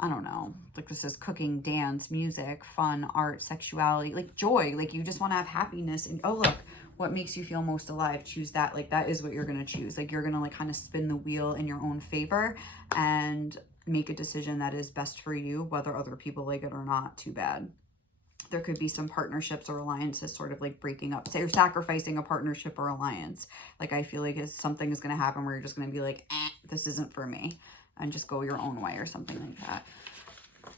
I don't know, like this is cooking, dance, music, fun, art, sexuality, like joy. Like you just want to have happiness. And oh, look, what makes you feel most alive? Choose that. Like that is what you're going to choose. Like you're going to like kind of spin the wheel in your own favor and make a decision that is best for you, whether other people like it or not. Too bad. There could be some partnerships or alliances sort of like breaking up. Say you're sacrificing a partnership or alliance. Like I feel like something is going to happen where you're just going to be like, this isn't for me, and just go your own way or something like that.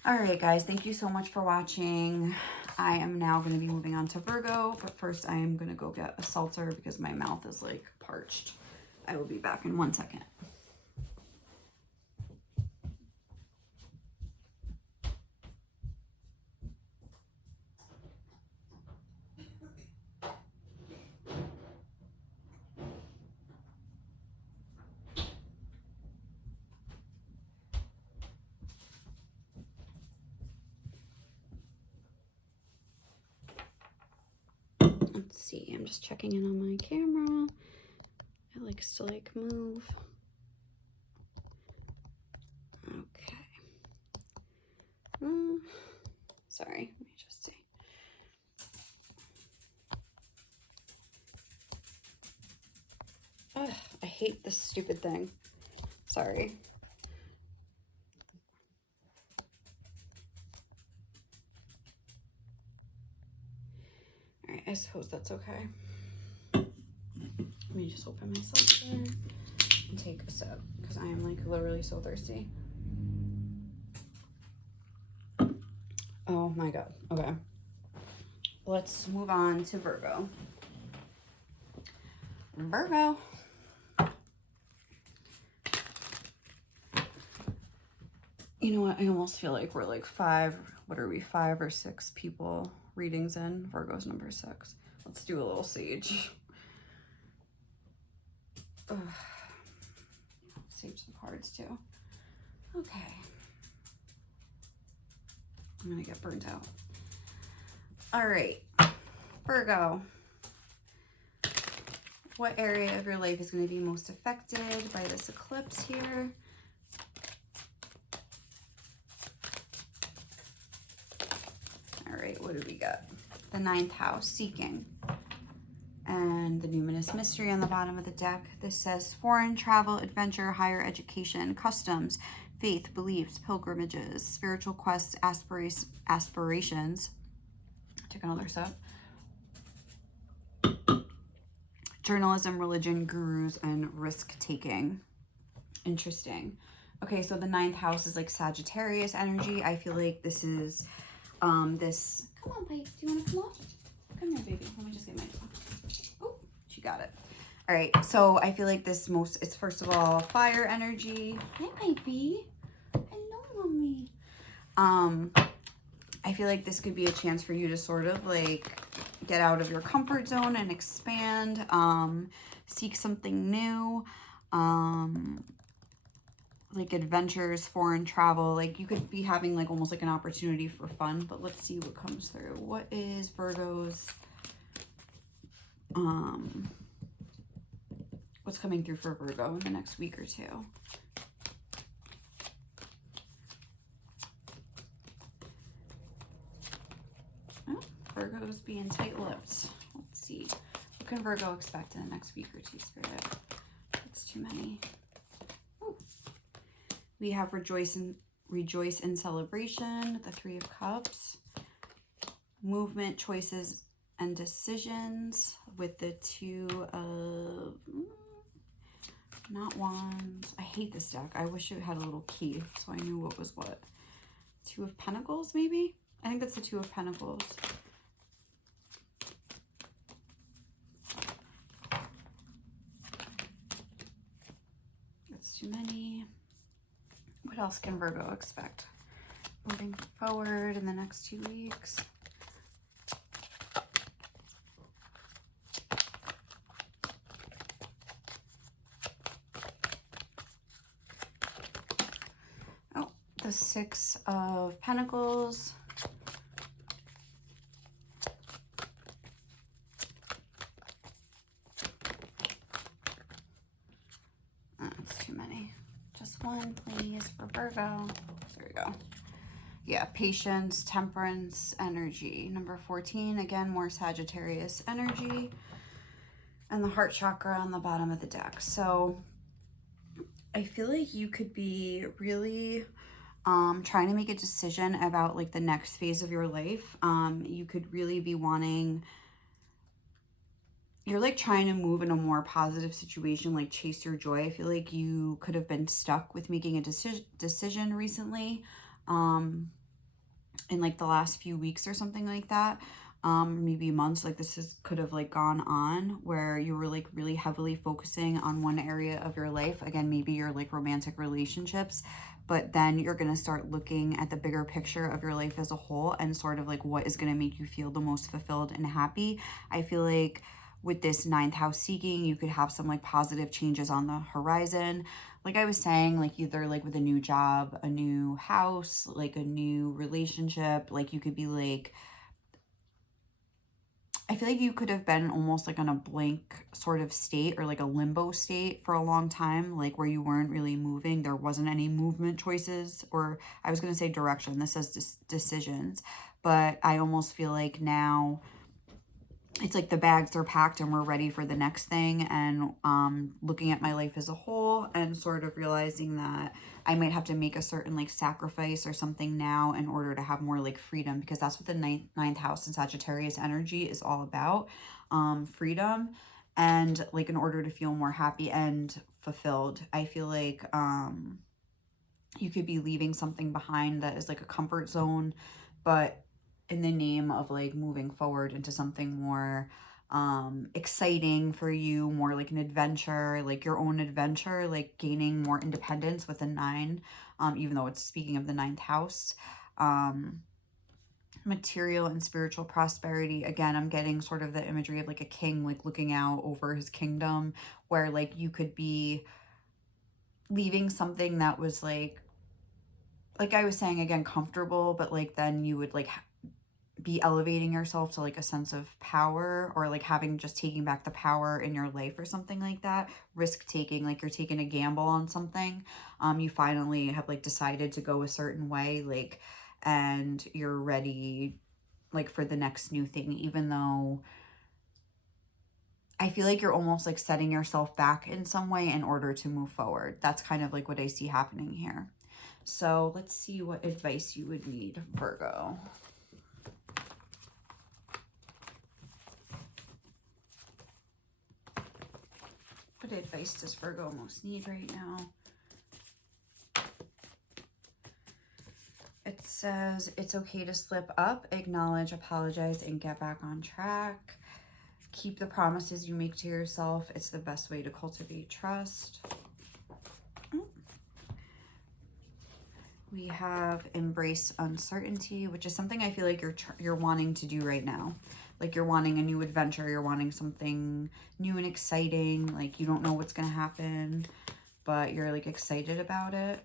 All right, guys, thank you so much for watching. I am now going to be moving on to Virgo, but first I am going to go get a seltzer because my mouth is like parched. I will be back in 1 second. Let's see, I'm just checking in on my camera. It likes to like move. Okay. Sorry, let me just see. Ugh, I hate this stupid thing. Sorry. All right, I suppose that's okay. Let me just open myself here and take a sip because I am like literally so thirsty. Oh my God. Okay. Let's move on to Virgo. Virgo. You know what? I almost feel like we're like five or six people readings in. Virgo's number 6. Let's do a little sage. Ugh. Sage some cards too. Okay. I'm gonna get burnt out. All right, Virgo. What area of your life is going to be most affected by this eclipse here? All right, what do we got? The 9th house, seeking. And the Numinous mystery on the bottom of the deck. This says foreign travel, adventure, higher education, customs, faith, beliefs, pilgrimages, spiritual quests, aspirations. Take another sip. Journalism, religion, gurus, and risk-taking. Interesting. Okay, so the 9th house is like Sagittarius energy. I feel like this is this. Come on, Pipe. Do you want to come off? Come here, baby. Let me just get my phone. Oh, she got it. All right, so I feel like this it's first of all fire energy. Hi, Pipey. Hello, mommy. I feel like this could be a chance for you to sort of like get out of your comfort zone and expand. seek something new, like adventures, foreign travel. Like you could be having like almost like an opportunity for fun, but let's see what comes through. What is Virgo's, what's coming through for Virgo in the next week or two? Oh, Virgo's being tight-lipped. Let's see. What can Virgo expect in the next week or two, Spirit? That's too many. Ooh. We have rejoice in celebration, the Three of Cups. Movement, choices, and decisions with the Two of... not Wands. I hate this deck. I wish it had a little key so I knew what was what. Two of Pentacles, maybe? I think that's the Two of Pentacles. That's too many. What else can Virgo expect moving forward in the next 2 weeks? Oh, the Six of Pentacles. That's too many. Just one, please, for Virgo. There we go. Yeah, patience, temperance, energy. Number 14, again, more Sagittarius energy. And the heart chakra on the bottom of the deck. So I feel like you could be really trying to make a decision about like the next phase of your life. You could really be wanting... you're like trying to move in a more positive situation, like chase your joy. I feel like you could have been stuck with making a decision recently, in like the last few weeks or something like that, maybe months. Like could have like gone on where you were like really heavily focusing on one area of your life. Again, maybe your like romantic relationships, but then you're going to start looking at the bigger picture of your life as a whole and sort of like what is going to make you feel the most fulfilled and happy. I feel like with this 9th house seeking, you could have some like positive changes on the horizon. Like I was saying, like either like with a new job, a new house, like a new relationship, like you could be like, I feel like you could have been almost like on a blank sort of state or like a limbo state for a long time, like where you weren't really moving. There wasn't any movement choices, or I was going to say direction. This says decisions, but I almost feel like now it's like the bags are packed and we're ready for the next thing. And looking at my life as a whole and sort of realizing that I might have to make a certain like sacrifice or something now in order to have more like freedom, because that's what the ninth house and Sagittarius energy is all about. Freedom, and like in order to feel more happy and fulfilled. I feel like you could be leaving something behind that is like a comfort zone, but in the name of like moving forward into something more exciting for you, more like an adventure, like your own adventure, like gaining more independence with a 9, even though it's speaking of the 9th house. Material and spiritual prosperity. Again, I'm getting sort of the imagery of like a king, like looking out over his kingdom, where like you could be leaving something that was like I was saying, again, comfortable, but like then you would like be elevating yourself to like a sense of power, or like taking back the power in your life or something like that. Risk taking, like you're taking a gamble on something. You finally have like decided to go a certain way, like, and you're ready like for the next new thing, even though I feel like you're almost like setting yourself back in some way in order to move forward. That's kind of like what I see happening here. So let's see what advice you would need, Virgo. What advice does Virgo most need right now? It says it's okay to slip up, acknowledge, apologize, and get back on track. Keep the promises you make to yourself. It's the best way to cultivate trust. We have embrace uncertainty, which is something I feel like you're wanting to do right now. like you're wanting a new adventure, you're wanting something new and exciting, like you don't know what's going to happen, but you're like excited about it.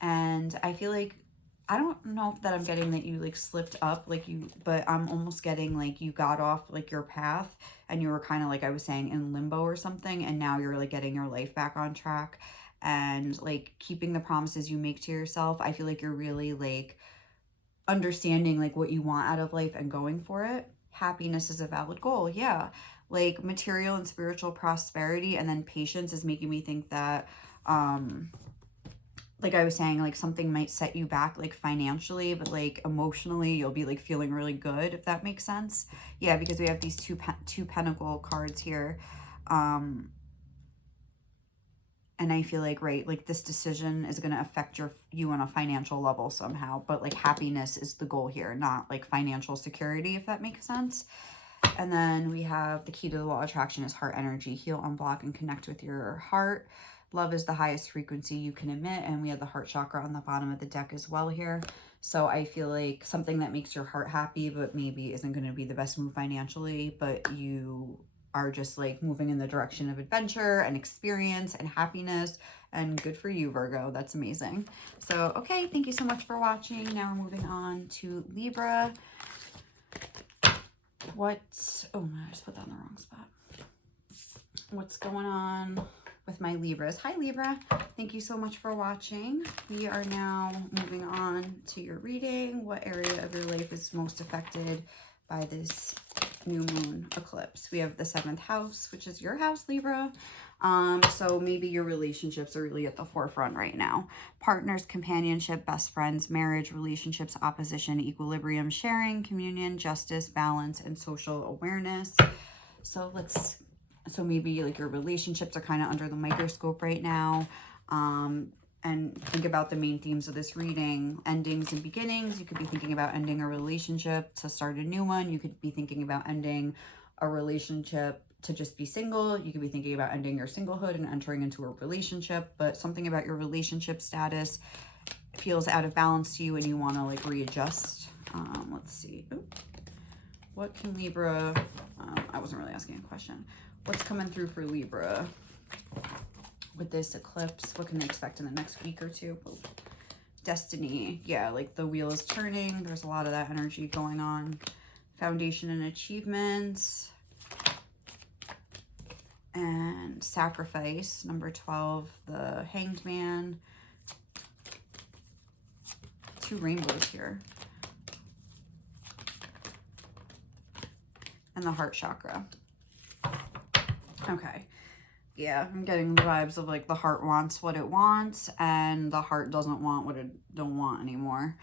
And I feel like, I don't know if that I'm getting that you like slipped up, like you, but I'm almost getting like you got off like your path and you were kind of like I was saying in limbo or something, and now you're like getting your life back on track and like keeping the promises you make to yourself. I feel like you're really like understanding like what you want out of life and going for it. Happiness is a valid goal. Yeah. Like material and spiritual prosperity, and then patience is making me think that like I was saying, like something might set you back like financially, but like emotionally you'll be like feeling really good, if that makes sense. Yeah, because we have these two pentacle cards here. And I feel like, right, like this decision is going to affect you on a financial level somehow, but like happiness is the goal here, not like financial security, if that makes sense. And then we have the key to the law of attraction is heart energy. Heal, unblock, and connect with your heart. Love is the highest frequency you can emit. And we have the heart chakra on the bottom of the deck as well here. So I feel like something that makes your heart happy, but maybe isn't going to be the best move financially, but you are just like moving in the direction of adventure and experience and happiness. And good for you, Virgo. That's amazing. So, okay, thank you so much for watching. Now we're moving on to Libra. Oh, I just put that in the wrong spot. What's going on with my Libras? Hi, Libra. Thank you so much for watching. We are now moving on to your reading. What area of your life is most affected by this new moon eclipse? We have the 7th house, which is your house, Libra. So maybe your relationships are really at the forefront right now. Partners, companionship, best friends, marriage, relationships, opposition, equilibrium, sharing, communion, justice, balance, and social awareness. So maybe like your relationships are kind of under the microscope right now. And think about the main themes of this reading. Endings and beginnings. You could be thinking about ending a relationship to start a new one. You could be thinking about ending a relationship to just be single. You could be thinking about ending your singlehood and entering into a relationship, but something about your relationship status feels out of balance to you and you want to like readjust. Let's see. What can Libra, I wasn't really asking a question. What's coming through for Libra with this eclipse? What can they expect in the next week or two? Destiny. Yeah, like the wheel is turning. There's a lot of that energy going on. Foundation and achievements. And sacrifice. Number 12, the Hanged Man. 2 rainbows here. And the heart chakra. Okay. Yeah, I'm getting the vibes of like the heart wants what it wants and the heart doesn't want what it don't want anymore.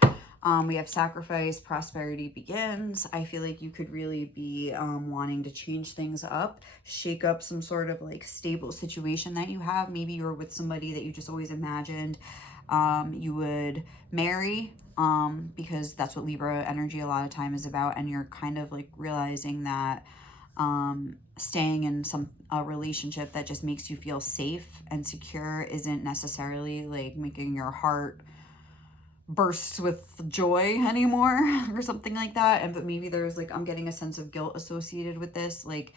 We have sacrifice, prosperity begins. I feel like you could really be wanting to change things up, shake up some sort of like stable situation that you have. Maybe you're with somebody that you just always imagined you would marry, because that's what Libra energy a lot of time is about. And you're kind of like realizing that staying in a relationship that just makes you feel safe and secure isn't necessarily like making your heart burst with joy anymore or something like that. But maybe there's like, I'm getting a sense of guilt associated with this. Like,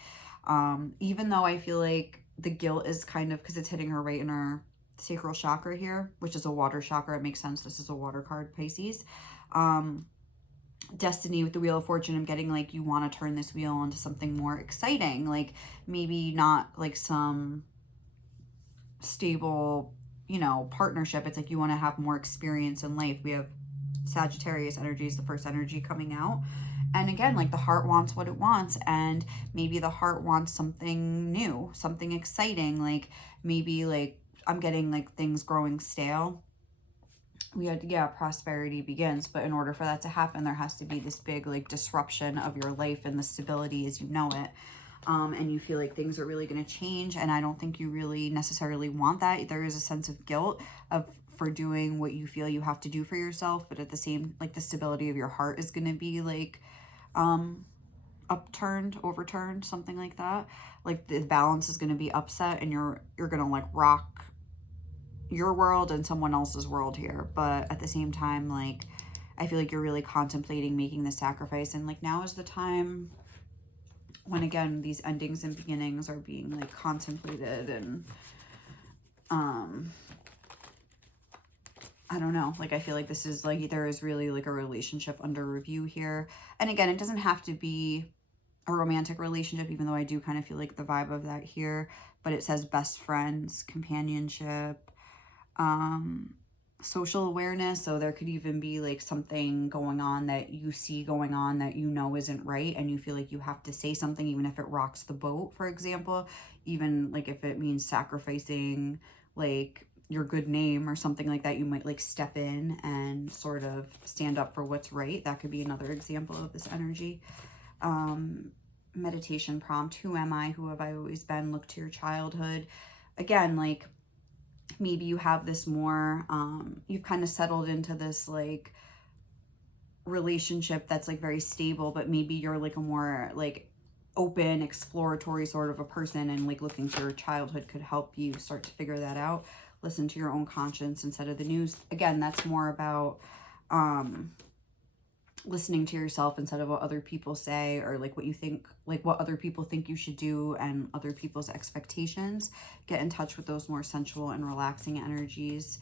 even though I feel like the guilt is kind of, because it's hitting her right in her sacral chakra here, which is a water chakra. It makes sense. This is a water card, Pisces. Destiny with the Wheel of Fortune, I'm getting like you want to turn this wheel into something more exciting, like maybe not like some stable, you know, partnership. It's like you want to have more experience in life. We have Sagittarius energy is the first energy coming out. And again, like the heart wants what it wants, and maybe the heart wants something new, something exciting. Like maybe like I'm getting like things growing stale. We had, yeah, prosperity begins, but in order for that to happen, there has to be this big like disruption of your life and the stability as you know it. And you feel like things are really going to change, and I don't think you really necessarily want that. There is a sense of guilt for doing what you feel you have to do for yourself, but at the same, like the stability of your heart is going to be like upturned, overturned, something like that. Like the balance is going to be upset, and you're going to like rock your world and someone else's world here. But at the same time, like I feel like you're really contemplating making the sacrifice, and like now is the time when, again, these endings and beginnings are being like contemplated. And I don't know, like I feel like this is like, there is really like a relationship under review here. And again, it doesn't have to be a romantic relationship, even though I do kind of feel like the vibe of that here. But it says best friends, companionship, social awareness. So there could even be like something going on that you see going on that you know isn't right, and you feel like you have to say something, even if it rocks the boat, for example. Even like if it means sacrificing like your good name or something like that, you might like step in and sort of stand up for what's right. That could be another example of this energy. Meditation prompt: who am I? Who have I always been? Look to your childhood. Again, like maybe you have this more, you've kind of settled into this like relationship that's like very stable, but maybe you're like a more like open, exploratory sort of a person, and like looking to your childhood could help you start to figure that out. Listen to your own conscience instead of the news. Again, that's more about listening to yourself instead of what other people say, or like what you think, like what other people think you should do and other people's expectations. Get in touch with those more sensual and relaxing energies.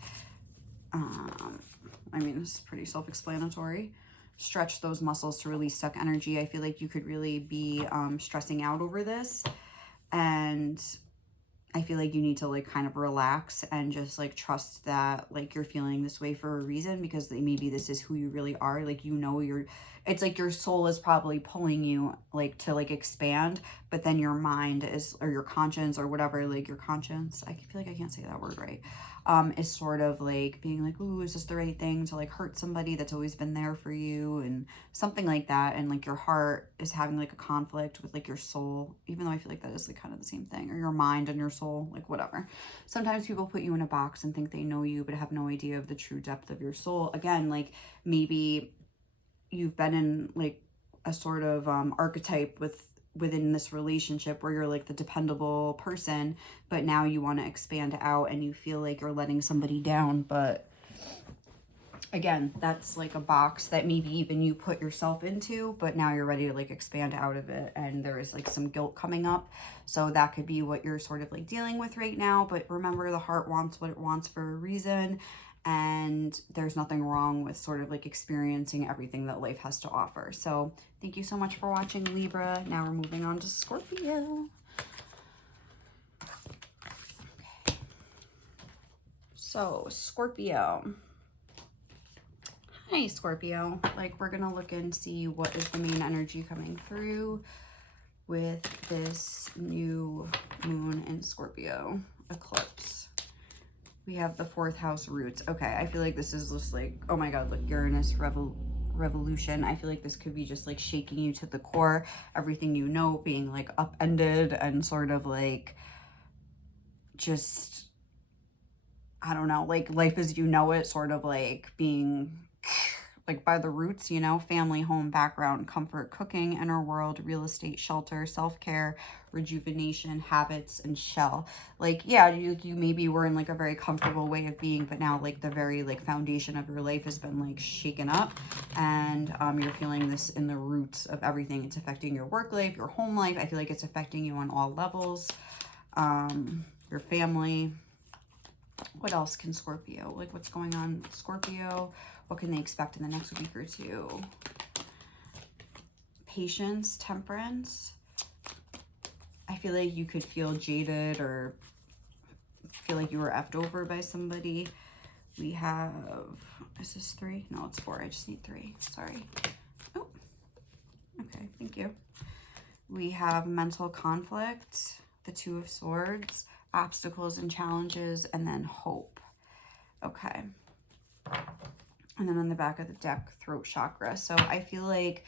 I mean, this is pretty self-explanatory. Stretch those muscles to release stuck energy. I feel like you could really be stressing out over this, and I feel like you need to like kind of relax and just like trust that like you're feeling this way for a reason, because maybe this is who you really are. Like, you know, it's like your soul is probably pulling you like to like expand, but then your mind is, or your conscience or whatever, like your conscience, I feel like I can't say that word right, is sort of like being like, ooh, is this the right thing to like hurt somebody that's always been there for you, and something like that. And like your heart is having like a conflict with like your soul, even though I feel like that is like kind of the same thing, or your mind and your soul, like whatever. Sometimes people put you in a box and think they know you, but have no idea of the true depth of your soul. Again, like maybe you've been in like a sort of archetype within this relationship where you're like the dependable person, but now you want to expand out and you feel like you're letting somebody down. But again, that's like a box that maybe even you put yourself into, but now you're ready to like expand out of it, and there is like some guilt coming up. So that could be what you're sort of like dealing with right now. But remember, the heart wants what it wants for a reason, and there's nothing wrong with sort of like experiencing everything that life has to offer. So thank you so much for watching, Libra. Now we're moving on to Scorpio. Okay. So Scorpio. Hi, Scorpio. Like, we're gonna look and see what is the main energy coming through with this new moon in Scorpio eclipse. We have the 4th house roots. Okay, I feel like this is just like, oh my god, like Uranus revolution. I feel like this could be just like shaking you to the core, everything you know being like upended and sort of like just, I don't know, like life as you know it sort of like being like by the roots, you know, family, home, background, comfort, cooking, inner world, real estate, shelter, self-care, rejuvenation, habits, and shell. Like, yeah, you maybe were in like a very comfortable way of being, but now like the very like foundation of your life has been like shaken up, and you're feeling this in the roots of everything. It's affecting your work life, your home life. I feel like it's affecting you on all levels. Your family. What else can Scorpio, like what's going on with Scorpio? What can they expect in the next week or two? Patience, temperance. I feel like you could feel jaded or feel like you were effed over by somebody. We have, is this 3? No, it's 4. I just need 3. Sorry. Oh, okay. Thank you. We have mental conflict, the 2 of Swords, obstacles and challenges, and then hope. Okay. And then on the back of the deck, throat chakra. So I feel like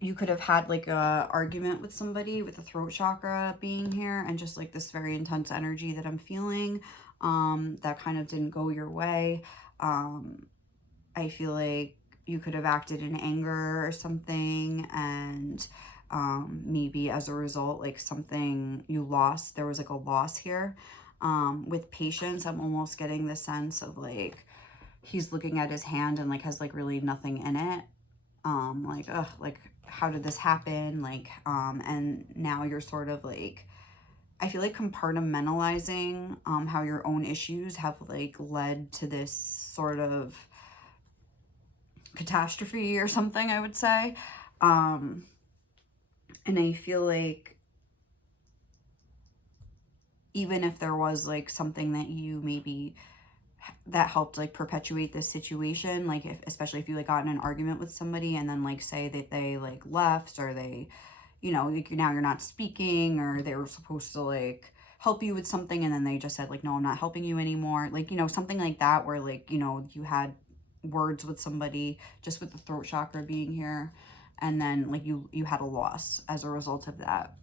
you could have had like a argument with somebody with the throat chakra being here, and just like this very intense energy that I'm feeling that kind of didn't go your way. I feel like you could have acted in anger or something, and maybe as a result, like something you lost, there was like a loss here. With patience, I'm almost getting the sense of like he's looking at his hand and like has like really nothing in it. Like, ugh, like how did this happen? Like, and now you're sort of like, I feel like compartmentalizing how your own issues have like led to this sort of catastrophe or something, I would say. And I feel like even if there was like something that you maybe that helped like perpetuate this situation, like if, especially if you like got in an argument with somebody and then like say that they like left, or they, you know, like now you're not speaking, or they were supposed to like help you with something and then they just said like, no, I'm not helping you anymore, like, you know, something like that, where like, you know, you had words with somebody, just with the throat chakra being here, and then like you had a loss as a result of that.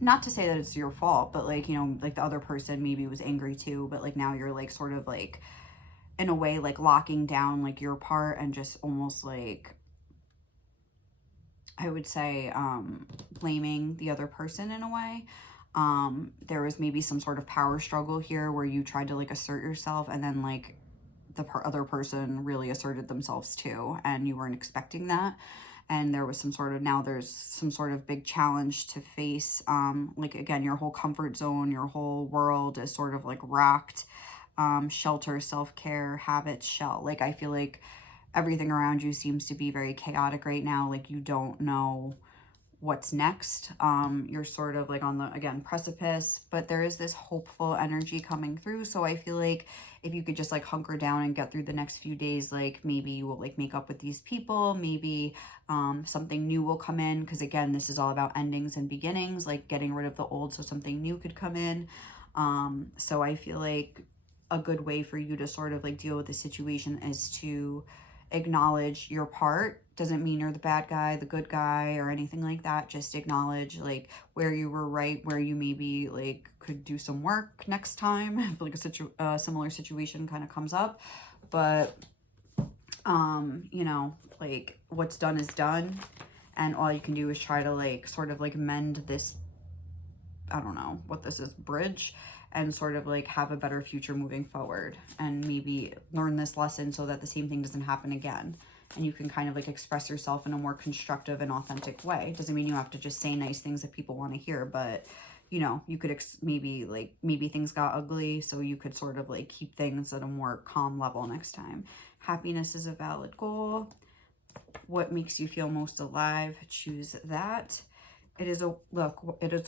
Not to say that it's your fault, but like, you know, like the other person maybe was angry too, but like now you're like sort of like in a way like locking down like your part and just almost like, I would say, blaming the other person in a way. There was maybe some sort of power struggle here where you tried to like assert yourself, and then like the other person really asserted themselves too, and you weren't expecting that. And there was some sort of, now there's some sort of big challenge to face. Like again, your whole comfort zone, your whole world is sort of like rocked. Shelter, self-care, habits, shell. Like I feel like everything around you seems to be very chaotic right now. Like you don't know what's next. You're sort of like on the, again, precipice, but there is this hopeful energy coming through. So I feel like if you could just like hunker down and get through the next few days, like maybe you will like make up with these people, maybe something new will come in, because again, this is all about endings and beginnings, like getting rid of the old so something new could come in. So I feel like a good way for you to sort of like deal with the situation is to acknowledge your part. Doesn't mean you're the bad guy, the good guy, or anything like that. Just acknowledge like where you were right, where you maybe like could do some work next time if like a similar situation kind of comes up. But you know, like what's done is done, and all you can do is try to like sort of like mend this, I don't know what this is, bridge, and sort of like have a better future moving forward, and maybe learn this lesson so that the same thing doesn't happen again. And you can kind of like express yourself in a more constructive and authentic way. Doesn't mean you have to just say nice things that people want to hear, but you know, you could maybe things got ugly, so you could sort of like keep things at a more calm level next time. Happiness is a valid goal. What makes you feel most alive? Choose that. It is a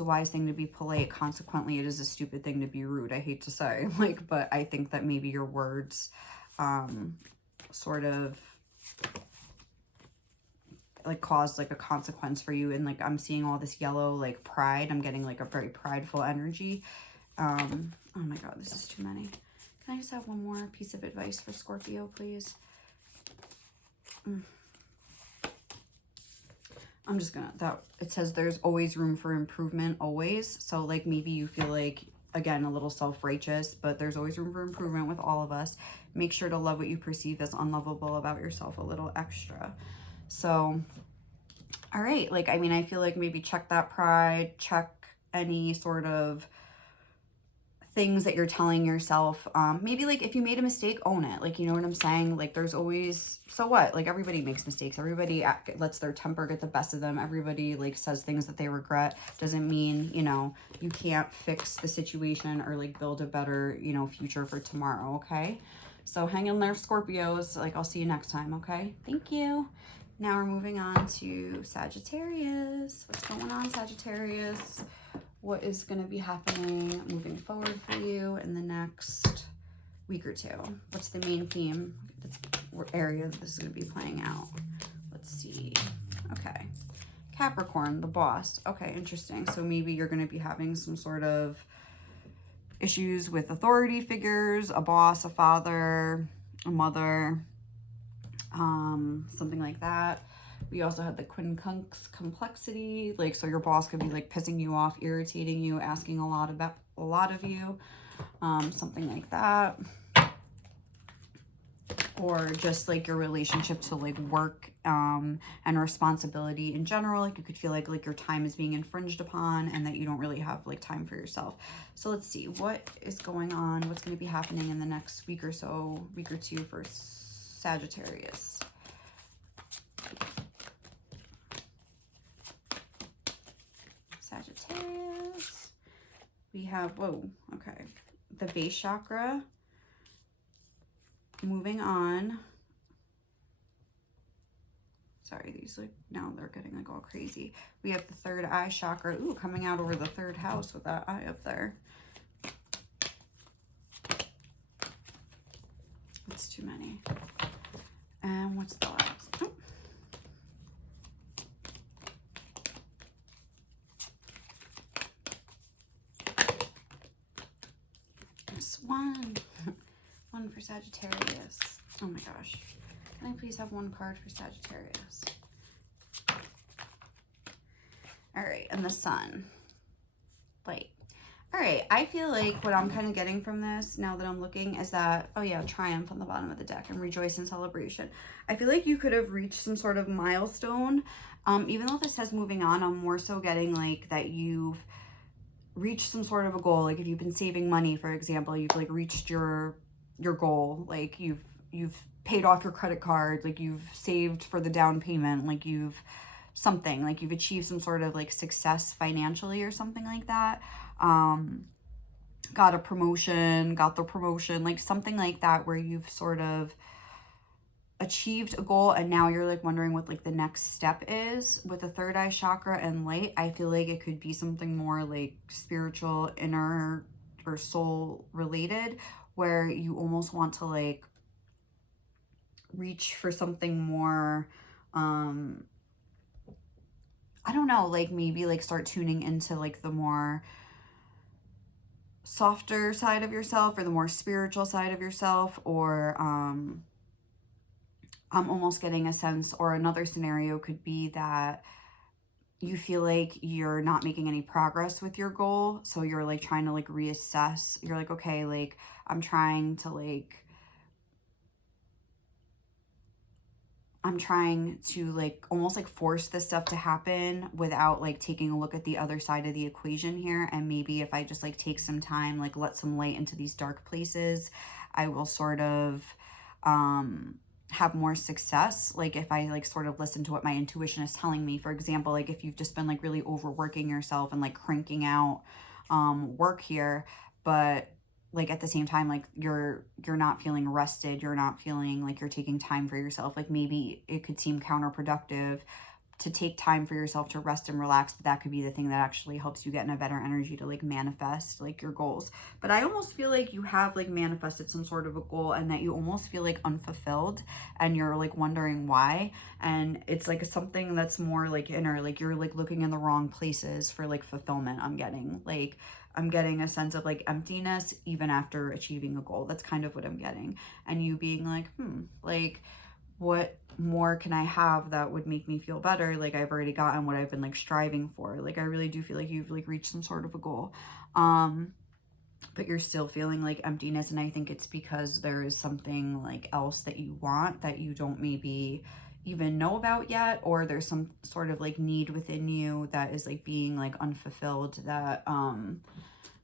wise thing to be polite. Consequently, it is a stupid thing to be rude. I hate to say, like, but I think that maybe your words sort of like caused like a consequence for you. And like I'm seeing all this yellow like pride. I'm getting like a very prideful energy. Oh my god, this is too many. Can I just have one more piece of advice for Scorpio, please? I'm just gonna, it says there's always room for improvement, always. So like maybe you feel like, again, a little self-righteous, but there's always room for improvement with all of us. Make sure to love what you perceive as unlovable about yourself a little extra. So, all right, like, I mean, I feel like maybe check that pride, check any sort of things that you're telling yourself. Maybe like if you made a mistake, own it. Like, you know what I'm saying? Like there's always, so what? Like everybody makes mistakes. Everybody lets their temper get the best of them. Everybody like says things that they regret. Doesn't mean, you know, you can't fix the situation or like build a better, you know, future for tomorrow. Okay. So hang in there, Scorpios. Like I'll see you next time. Okay. Thank you. Now we're moving on to Sagittarius. What's going on, Sagittarius? What is going to be happening moving forward for you in the next week or two? What's the main theme, area that this is going to be playing out? Let's see. Okay. Capricorn, the boss. Okay, interesting. So maybe you're going to be having some sort of issues with authority figures, a boss, a father, a mother, something like that. We also had the quincunx complexity, like, so your boss could be like pissing you off, irritating you, asking a lot of you, something like that. or just like your relationship to like work and responsibility in general. Like you could feel like your time is being infringed upon and that you don't really have like time for yourself. So let's see what is going on, what's going to be happening in the next week or so, week or two for Sagittarius. Sagittarius. We have, whoa, okay, the base chakra. Moving on. Sorry, these like now they're getting like all crazy. We have the third eye chakra. Ooh, coming out over the third house with that eye up there. That's too many. And what's the last? Oh. Just one. One for Sagittarius. Oh my gosh. Can I please have one card for Sagittarius? All right, and the sun. Light. All right, I feel like what I'm kind of getting from this now that I'm looking is that, oh yeah, triumph on the bottom of the deck and rejoice in celebration. I feel like you could have reached some sort of milestone. Even though this says moving on, I'm more so getting like that you've reached some sort of a goal. Like if you've been saving money, for example, you've like reached your goal. Like you've paid off your credit card, like you've saved for the down payment, like you've something, like you've achieved some sort of like success financially or something like that. Got a promotion, got the promotion, like something like that, where you've sort of achieved a goal and now you're like wondering what like the next step is. With the third eye chakra and light, I feel like it could be something more like spiritual, inner or soul related, where you almost want to like reach for something more, I don't know, like maybe like start tuning into like the more softer side of yourself or the more spiritual side of yourself. Or I'm almost getting a sense, or another scenario could be that you feel like you're not making any progress with your goal. So you're like trying to like reassess. You're like, okay, like I'm trying to almost like force this stuff to happen without like taking a look at the other side of the equation here. And maybe if I just like take some time, like let some light into these dark places, I will sort of have more success. Like if I like sort of listen to what my intuition is telling me. For example, like if you've just been like really overworking yourself and like cranking out work here, but like at the same time, like you're not feeling rested, you're not feeling like you're taking time for yourself. Like maybe it could seem counterproductive to take time for yourself to rest and relax, but that could be the thing that actually helps you get in a better energy to like manifest like your goals. But I almost feel like you have like manifested some sort of a goal and that you almost feel like unfulfilled and you're like wondering why. And it's like something that's more like inner, like you're like looking in the wrong places for like fulfillment. I'm getting a sense of like emptiness even after achieving a goal. That's kind of what I'm getting. And you being like, like what more can I have that would make me feel better? Like I've already gotten what I've been like striving for. Like I really do feel like you've like reached some sort of a goal. But you're still feeling like emptiness. And I think it's because there is something like else that you want that you don't maybe even know about yet, or there's some sort of like need within you that is like being like unfulfilled that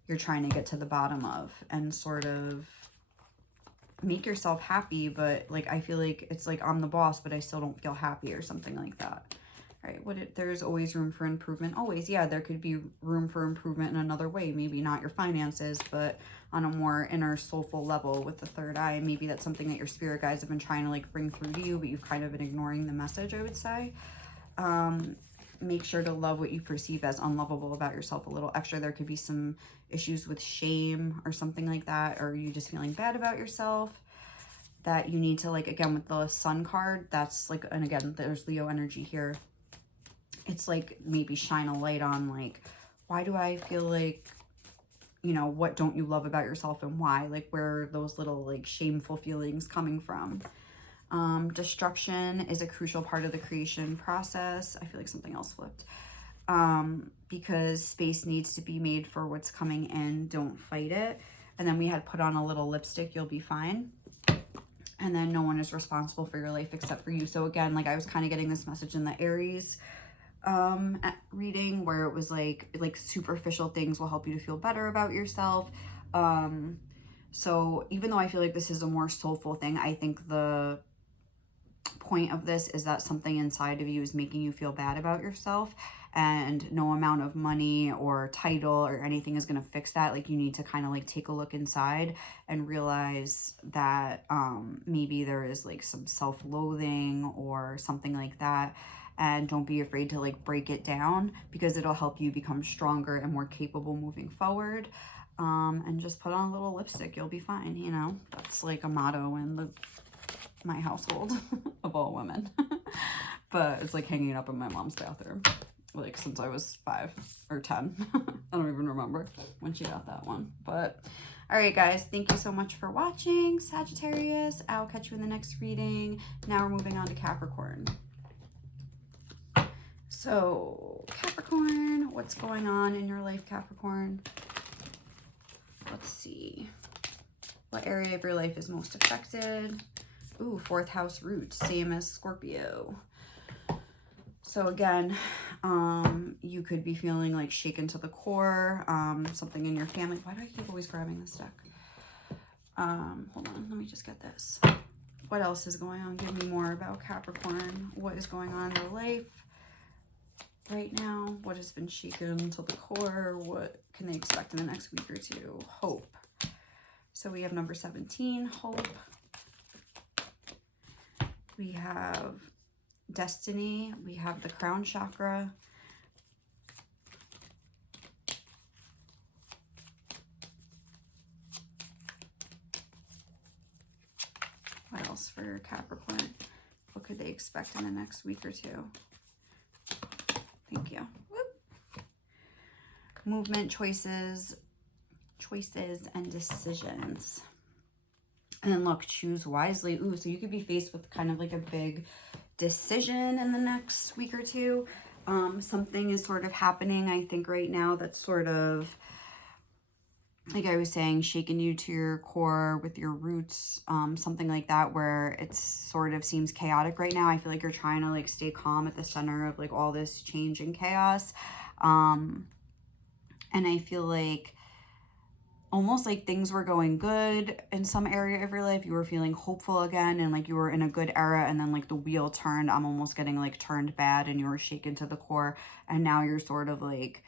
you're trying to get to the bottom of and sort of make yourself happy. But like I feel like it's like I'm the boss but I still don't feel happy or something like that. All right, there's always room for improvement. Always, yeah, there could be room for improvement in another way. Maybe not your finances, but on a more inner soulful level with the third eye. Maybe that's something that your spirit guides have been trying to like bring through to you, but you've kind of been ignoring the message, I would say. Make sure to love what you perceive as unlovable about yourself a little extra. There could be some issues with shame or something like that, or you just feeling bad about yourself that you need to like, again, with the sun card, that's like, and again, there's Leo energy here. It's like maybe shine a light on like, why do I feel like, you know, what don't you love about yourself and why? Like where are those little like shameful feelings coming from? Destruction is a crucial part of the creation process. I feel like something else flipped. Because space needs to be made for what's coming in. Don't fight it. And then we had put on a little lipstick. You'll be fine. And then no one is responsible for your life except for you. So again, like I was kind of getting this message in the Aries reading, where it was like superficial things will help you to feel better about yourself. So even though I feel like this is a more soulful thing, I think the point of this is that something inside of you is making you feel bad about yourself, and no amount of money or title or anything is going to fix that. Like you need to kind of like take a look inside and realize that maybe there is like some self-loathing or something like that. And don't be afraid to like break it down, because it'll help you become stronger and more capable moving forward. And just put on a little lipstick, you'll be fine, you know. That's like a motto in my household of all women. But it's like hanging up in my mom's bathroom, like since I was 5 or 10. I don't even remember when she got that one. But all right, guys, thank you so much for watching, Sagittarius. I'll catch you in the next reading. Now we're moving on to Capricorn. So Capricorn, what's going on in your life, Capricorn? Let's see. What area of your life is most affected? Ooh, 4th house roots, same as Scorpio. So again, you could be feeling like shaken to the core, something in your family. Why do I keep always grabbing this deck? Hold on, let me just get this. What else is going on? Give me more about Capricorn. What is going on in their life right now? What has been shaken to the core? What can they expect in the next week or two? Hope. So we have number 17, hope. We have destiny. We have the crown chakra. What else for Capricorn? What could they expect in the next week or two? Thank you. Whoop. Movement, choices, and decisions. And then look, choose wisely. Ooh, so you could be faced with kind of like a big decision in the next week or two. Something is sort of happening, I think, right now that's sort of, like I was saying, shaking you to your core with your roots, something like that, where it sort of seems chaotic right now. I feel like you're trying to like stay calm at the center of like all this change and chaos. And I feel like almost like things were going good in some area of your life. You were feeling hopeful again, and like you were in a good era, and then like the wheel turned. I'm almost getting like turned bad, and you were shaken to the core, and now you're sort of like,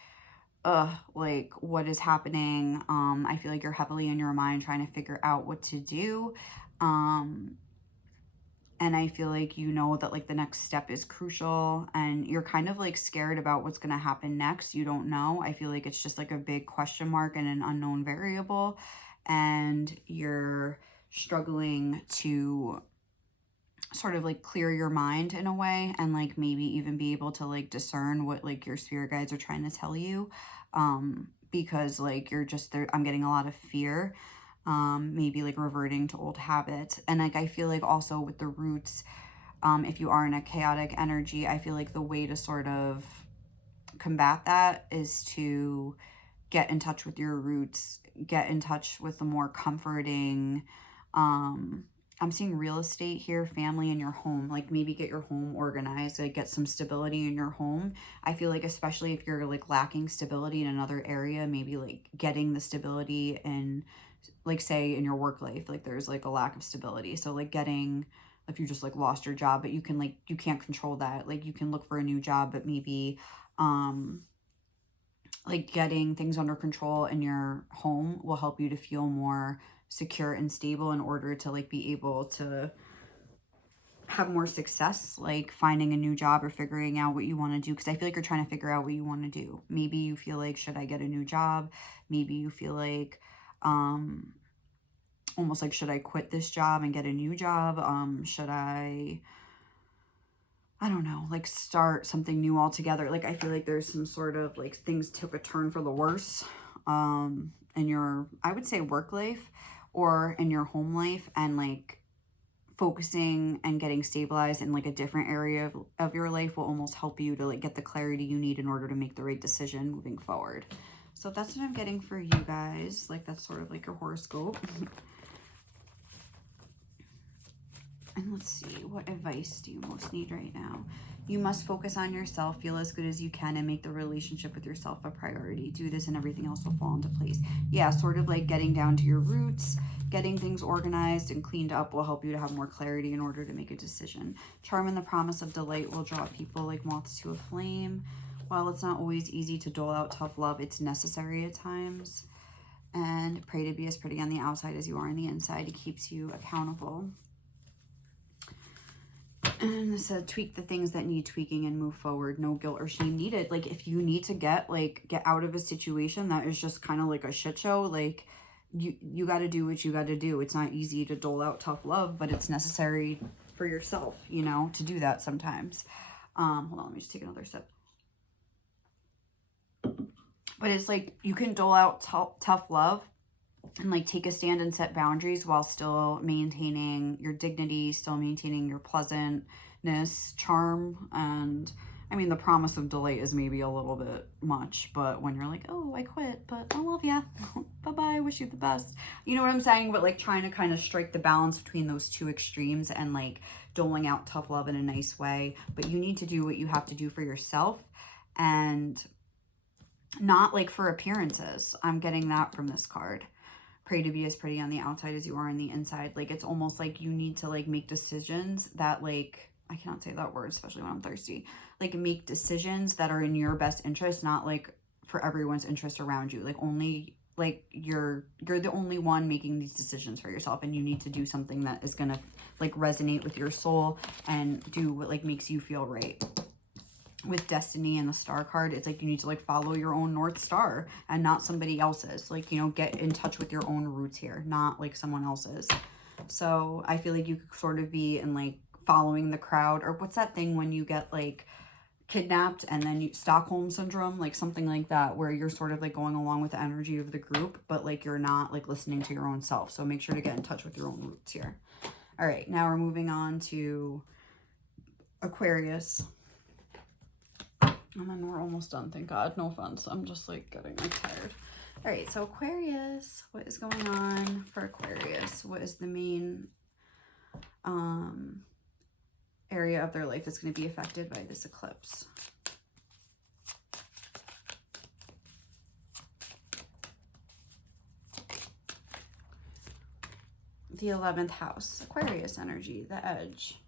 like what is happening? I feel like you're heavily in your mind trying to figure out what to do. And I feel like you know that like the next step is crucial, and you're kind of like scared about what's going to happen next. You don't know. I feel like it's just like a big question mark and an unknown variable, and you're struggling to sort of like clear your mind in a way, and like maybe even be able to like discern what like your spirit guides are trying to tell you, because like you're just there. I'm getting a lot of fear. Maybe like reverting to old habits. And like I feel like also with the roots, if you are in a chaotic energy, I feel like the way to sort of combat that is to get in touch with your roots, get in touch with the more comforting, I'm seeing real estate here, family, in your home. Like maybe get your home organized, like get some stability in your home. I feel like especially if you're like lacking stability in another area, maybe like getting the stability in, like say in your work life, like there's like a lack of stability. So like getting, if you just like lost your job, but you can like, you can't control that. Like you can look for a new job, but maybe like getting things under control in your home will help you to feel more secure and stable in order to like be able to have more success, like finding a new job or figuring out what you want to do. Because I feel like you're trying to figure out what you want to do. Maybe you feel like, should I get a new job? Maybe you feel like almost like, should I quit this job and get a new job? Should I don't know, like start something new altogether? Like I feel like there's some sort of like things took a turn for the worse in your, I would say, work life or in your home life, and like focusing and getting stabilized in like a different area of your life will almost help you to like get the clarity you need in order to make the right decision moving forward. So that's what I'm getting for you guys. Like that's sort of like your horoscope. And let's see, what advice do you most need right now? You must focus on yourself, feel as good as you can, and make the relationship with yourself a priority. Do this and everything else will fall into place. Yeah, sort of like getting down to your roots, getting things organized and cleaned up will help you to have more clarity in order to make a decision. Charm and the promise of delight will draw people like moths to a flame. While it's not always easy to dole out tough love, it's necessary at times. And pray to be as pretty on the outside as you are on the inside. It keeps you accountable. And it said, tweak the things that need tweaking and move forward. No guilt or shame needed. Like, if you need to get out of a situation that is just kind of like a shit show, like, you got to do what you got to do. It's not easy to dole out tough love, but it's necessary for yourself, you know, to do that sometimes. Hold on, let me just take another sip. But it's like, you can dole out tough love and like take a stand and set boundaries while still maintaining your dignity, still maintaining your pleasantness, charm. And I mean, the promise of delight is maybe a little bit much, but when you're like, oh, I quit, but I love ya. Bye-bye, wish you the best. You know what I'm saying? But like trying to kind of strike the balance between those two extremes and like doling out tough love in a nice way. But you need to do what you have to do for yourself and not like for appearances. I'm getting that from this card. Pray to be as pretty on the outside as you are on the inside. Like, it's almost like you need to like make decisions that like, I cannot say that word, especially when I'm thirsty. Like, make decisions that are in your best interest, not like for everyone's interest around you. Like, only like you're the only one making these decisions for yourself, and you need to do something that is gonna like resonate with your soul and do what like makes you feel right. With destiny and the star card, it's like you need to like follow your own North Star and not somebody else's. Like, you know, get in touch with your own roots here, not like someone else's. So I feel like you could sort of be in like following the crowd, or what's that thing when you get like kidnapped and then you Stockholm syndrome, like something like that, where you're sort of like going along with the energy of the group, but like you're not like listening to your own self. So make sure to get in touch with your own roots here. All right, now we're moving on to Aquarius. And then we're almost done, thank God. No offense. I'm just like getting like tired. All right, so Aquarius, what is going on for Aquarius? What is the main area of their life that's going to be affected by this eclipse? The 11th house, Aquarius energy, the edge.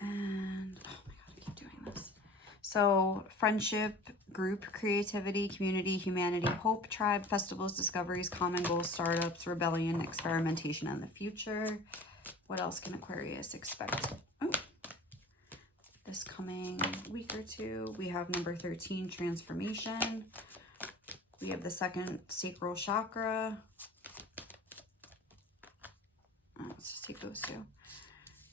And oh my God, I keep doing this. So friendship, group, creativity, community, humanity, hope, tribe, festivals, discoveries, common goals, startups, rebellion, experimentation, and the future. What else can Aquarius expect? Oh, this coming week or two, we have number 13, transformation. We have the second sacral chakra. Let's just take those two.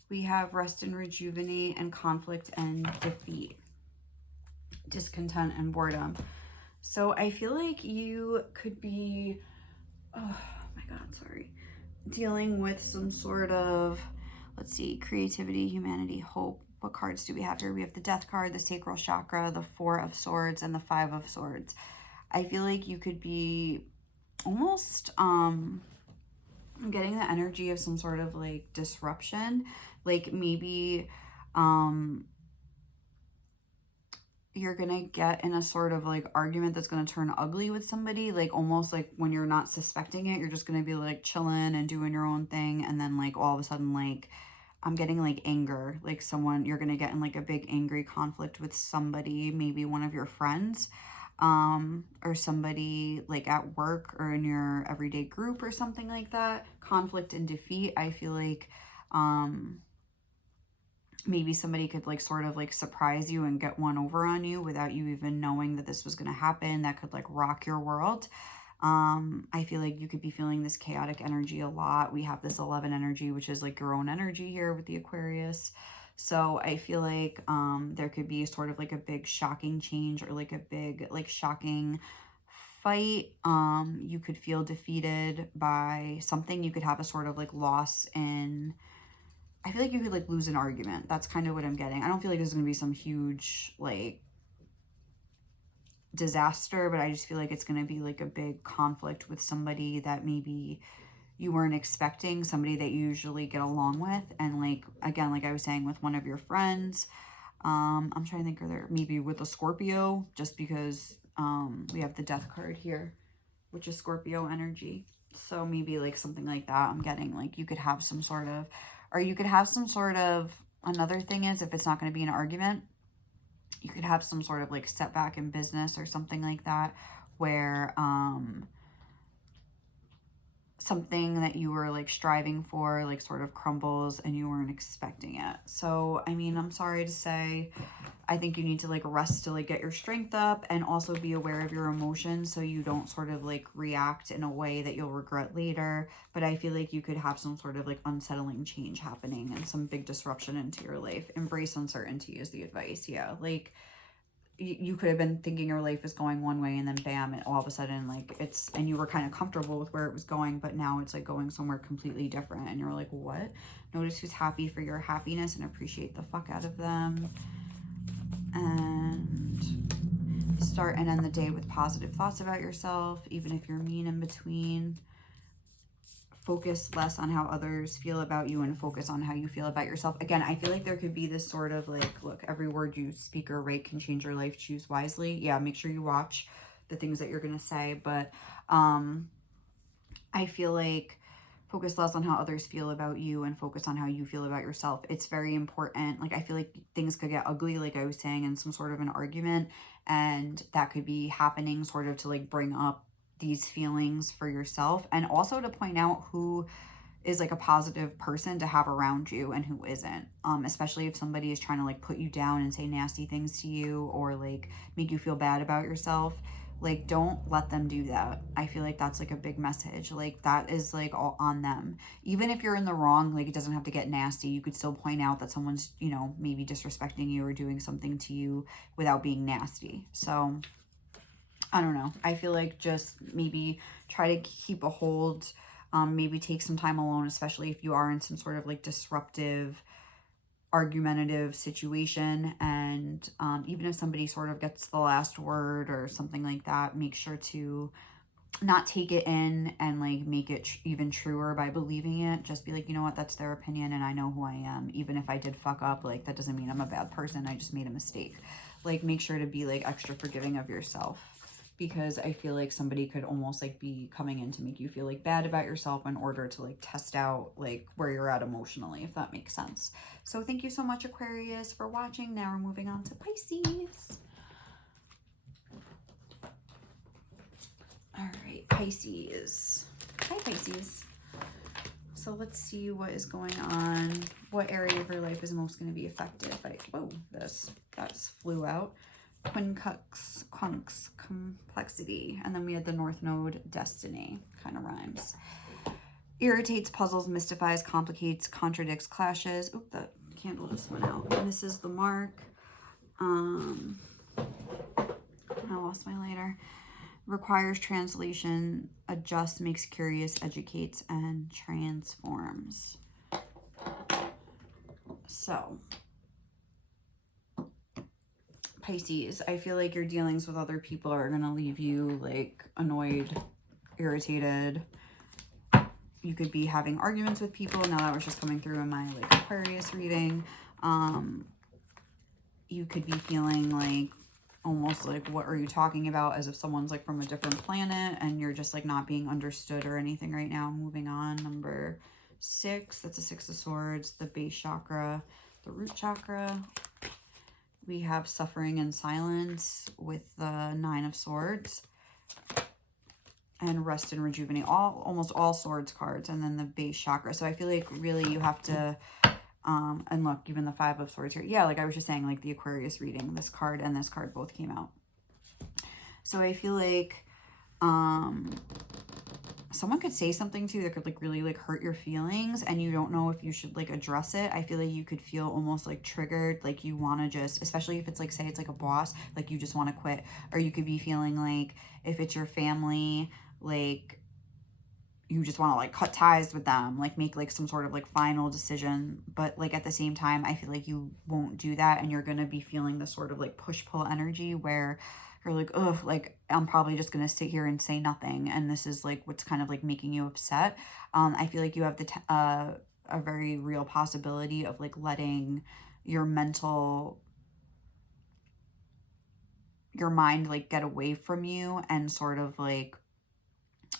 We have rest and rejuvenate and conflict and defeat, discontent and boredom. So I feel like you could be, oh my God, sorry, dealing with some sort of, let's see, creativity, humanity, hope. What cards do we have here? We have the Death card, the sacral chakra, the 4 of Swords, and the 5 of Swords. I feel like you could be almost, I'm getting the energy of some sort of like disruption. Like maybe you're gonna get in a sort of like argument that's gonna turn ugly with somebody, like almost like when you're not suspecting it, you're just gonna be like chilling and doing your own thing, and then like all of a sudden, like I'm getting like anger, like someone, you're gonna get in like a big angry conflict with somebody, maybe one of your friends, or somebody like at work or in your everyday group or something like that. Conflict and defeat. I feel like maybe somebody could like sort of like surprise you and get one over on you without you even knowing that this was going to happen. That could like rock your world. I feel like you could be feeling this chaotic energy a lot. We have this 11 energy, which is like your own energy here with the Aquarius. So I feel like there could be sort of like a big shocking change, or like a big like shocking fight. You could feel defeated by something. You could have a sort of like loss in, I feel like you could like lose an argument. That's kind of what I'm getting. I don't feel like there's going to be some huge like disaster, but I just feel like it's going to be like a big conflict with somebody that maybe you weren't expecting, somebody that you usually get along with. And like, again, like I was saying, with one of your friends, I'm trying to think, are there maybe with a Scorpio, just because we have the death card here, which is Scorpio energy. So maybe like something like that. I'm getting like you could have some sort of, or you could have some sort of, another thing is, if it's not going to be an argument, you could have some sort of like setback in business or something like that, where something that you were like striving for like sort of crumbles and you weren't expecting it. So I mean, I'm sorry to say, I think you need to like rest to like get your strength up, and also be aware of your emotions so you don't sort of like react in a way that you'll regret later. But I feel like you could have some sort of like unsettling change happening and some big disruption into your life. Embrace uncertainty is the advice. Yeah, like you could have been thinking your life is going one way, and then bam, it all of a sudden like it's, and you were kind of comfortable with where it was going, but now it's like going somewhere completely different, and you're like, what? Notice who's happy for your happiness and appreciate the fuck out of them. And start and end the day with positive thoughts about yourself, even if you're mean in between. Focus less on how others feel about you and focus on how you feel about yourself. Again, I feel like there could be this sort of like, look, every word you speak or write can change your life. Choose wisely. Yeah, make sure you watch the things that you're going to say. But I feel like focus less on how others feel about you and focus on how you feel about yourself. It's very important. Like, I feel like things could get ugly, like I was saying, in some sort of an argument. And that could be happening sort of to like bring up these feelings for yourself, and also to point out who is like a positive person to have around you and who isn't, especially if somebody is trying to like put you down and say nasty things to you or like make you feel bad about yourself. Like, don't let them do that. I feel like that's like a big message. Like, that is like all on them. Even if you're in the wrong, like it doesn't have to get nasty. You could still point out that someone's, you know, maybe disrespecting you or doing something to you without being nasty. So I don't know. I feel like just maybe try to keep a hold. Maybe take some time alone, especially if you are in some sort of like disruptive, argumentative situation. And even if somebody sort of gets the last word or something like that, make sure to not take it in and like make it even truer by believing it. Just be like, you know what, that's their opinion and I know who I am. Even if I did fuck up, like that doesn't mean I'm a bad person. I just made a mistake. Like, make sure to be like extra forgiving of yourself, because I feel like somebody could almost like be coming in to make you feel like bad about yourself in order to like test out like where you're at emotionally, if that makes sense. So thank you so much, Aquarius, for watching. Now we're moving on to Pisces. All right, Pisces. Hi, Pisces. So let's see what is going on. What area of your life is most going to be affected by, whoa, that's flew out. Quincunx, complexity. And then we had the North Node, destiny. Kind of rhymes. Irritates, puzzles, mystifies, complicates, contradicts, clashes. Oop, that candle just went out. And this is the mark. I lost my lighter. Requires translation, adjusts, makes curious, educates, and transforms. So Pisces, I feel like your dealings with other people are going to leave you like annoyed, irritated. You could be having arguments with people. Now that was just coming through in my like Aquarius reading. You could be feeling like almost like, what are you talking about, as if someone's like from a different planet and you're just like not being understood or anything right now. Moving on, number 6, that's a 6 of Swords, the base chakra, the root chakra. We have suffering and silence with the 9 of Swords, and rest and rejuvenate, almost all Swords cards, and then the base chakra. So I feel like really you have to, and look, even the 5 of Swords here. Yeah, like I was just saying, like the Aquarius reading, this card and this card both came out. So I feel like someone could say something to you that could like really like hurt your feelings, and you don't know if you should like address it. I feel like you could feel almost like triggered, like you want to just, especially if it's like, say it's like a boss, like you just want to quit. Or you could be feeling like, if it's your family, like you just want to like cut ties with them, like make like some sort of like final decision. But like at the same time, I feel like you won't do that, and you're going to be feeling this sort of like push-pull energy where you're like, ugh, like, I'm probably just going to sit here and say nothing. And this is like what's kind of like making you upset. I feel like you have a very real possibility of like letting your mind like get away from you and sort of like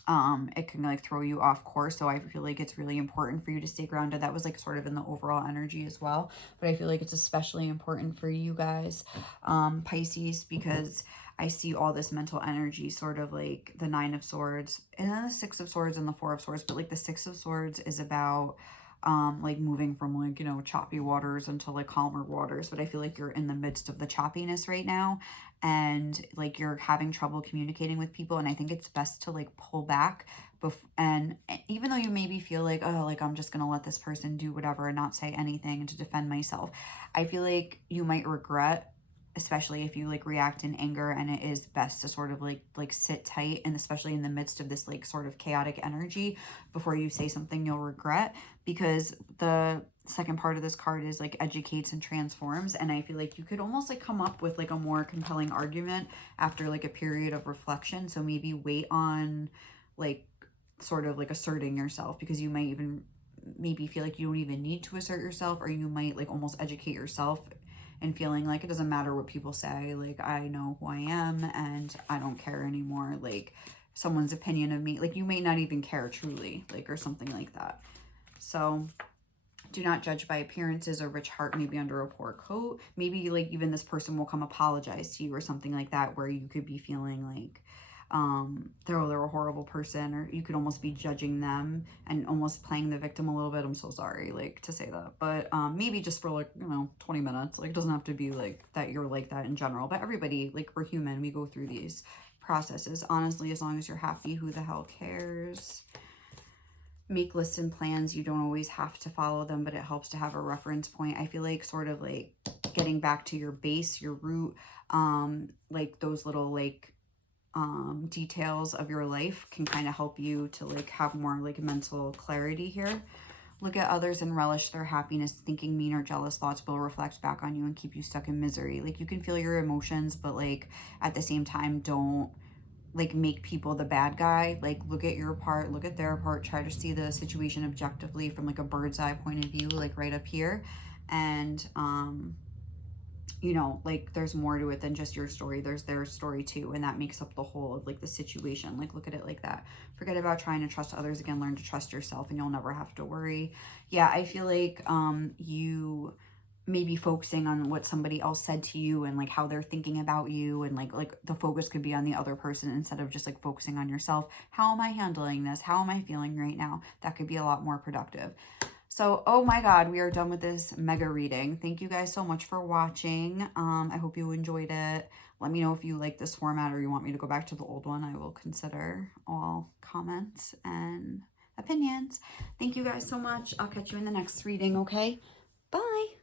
it can like throw you off course. So I feel like it's really important for you to stay grounded. That was like sort of in the overall energy as well, but I feel like it's especially important for you guys, Pisces, because I see all this mental energy, sort of like the Nine of Swords and then the Six of Swords and the Four of Swords. But like the Six of Swords is about like moving from like, you know, choppy waters into like calmer waters. But I feel like you're in the midst of the choppiness right now, and like you're having trouble communicating with people. And I think it's best to like pull back and even though you maybe feel like, oh, like I'm just gonna let this person do whatever and not say anything and to defend myself, I feel like you might regret, especially if you like react in anger, and it is best to sort of like sit tight, and especially in the midst of this like sort of chaotic energy, before you say something you'll regret. Because the second part of this card is like educates and transforms, and I feel like you could almost like come up with like a more compelling argument after like a period of reflection. So maybe wait on like sort of like asserting yourself, because you might even maybe feel like you don't even need to assert yourself, or you might like almost educate yourself and feeling like it doesn't matter what people say, like I know who I am and I don't care anymore, like someone's opinion of me, like you may not even care truly, like, or something like that. So do not judge by appearances. A rich heart may be under a poor coat. Maybe like even this person will come apologize to you or something like that, where you could be feeling like they're a horrible person, or you could almost be judging them and almost playing the victim a little bit. I'm so sorry like to say that, but maybe just for like, you know, 20 minutes. Like it doesn't have to be like that you're like that in general, but everybody, like we're human, we go through these processes. Honestly, as long as you're happy, who the hell cares? Make lists and plans. You don't always have to follow them, but it helps to have a reference point. I feel like sort of like getting back to your base, your root, like those little like details of your life can kind of help you to like have more like mental clarity here. Look at others and relish their happiness. Thinking mean or jealous thoughts will reflect back on you and keep you stuck in misery. Like you can feel your emotions, but like at the same time, don't like make people the bad guy. Like look at your part, look at their part, try to see the situation objectively from like a bird's eye point of view, like right up here. And you know, like there's more to it than just your story. There's their story too, and that makes up the whole of like the situation. Like look at it like that. Forget about trying to trust others again. Learn to trust yourself and you'll never have to worry. Yeah, I feel like you maybe focusing on what somebody else said to you and like how they're thinking about you, and like the focus could be on the other person instead of just like focusing on yourself. How am I handling this? How am I feeling right now? That could be a lot more productive. So, oh my God, we are done with this mega reading. Thank you guys so much for watching. I hope you enjoyed it. Let me know if you like this format or you want me to go back to the old one. I will consider all comments and opinions. Thank you guys so much. I'll catch you in the next reading, okay? Bye.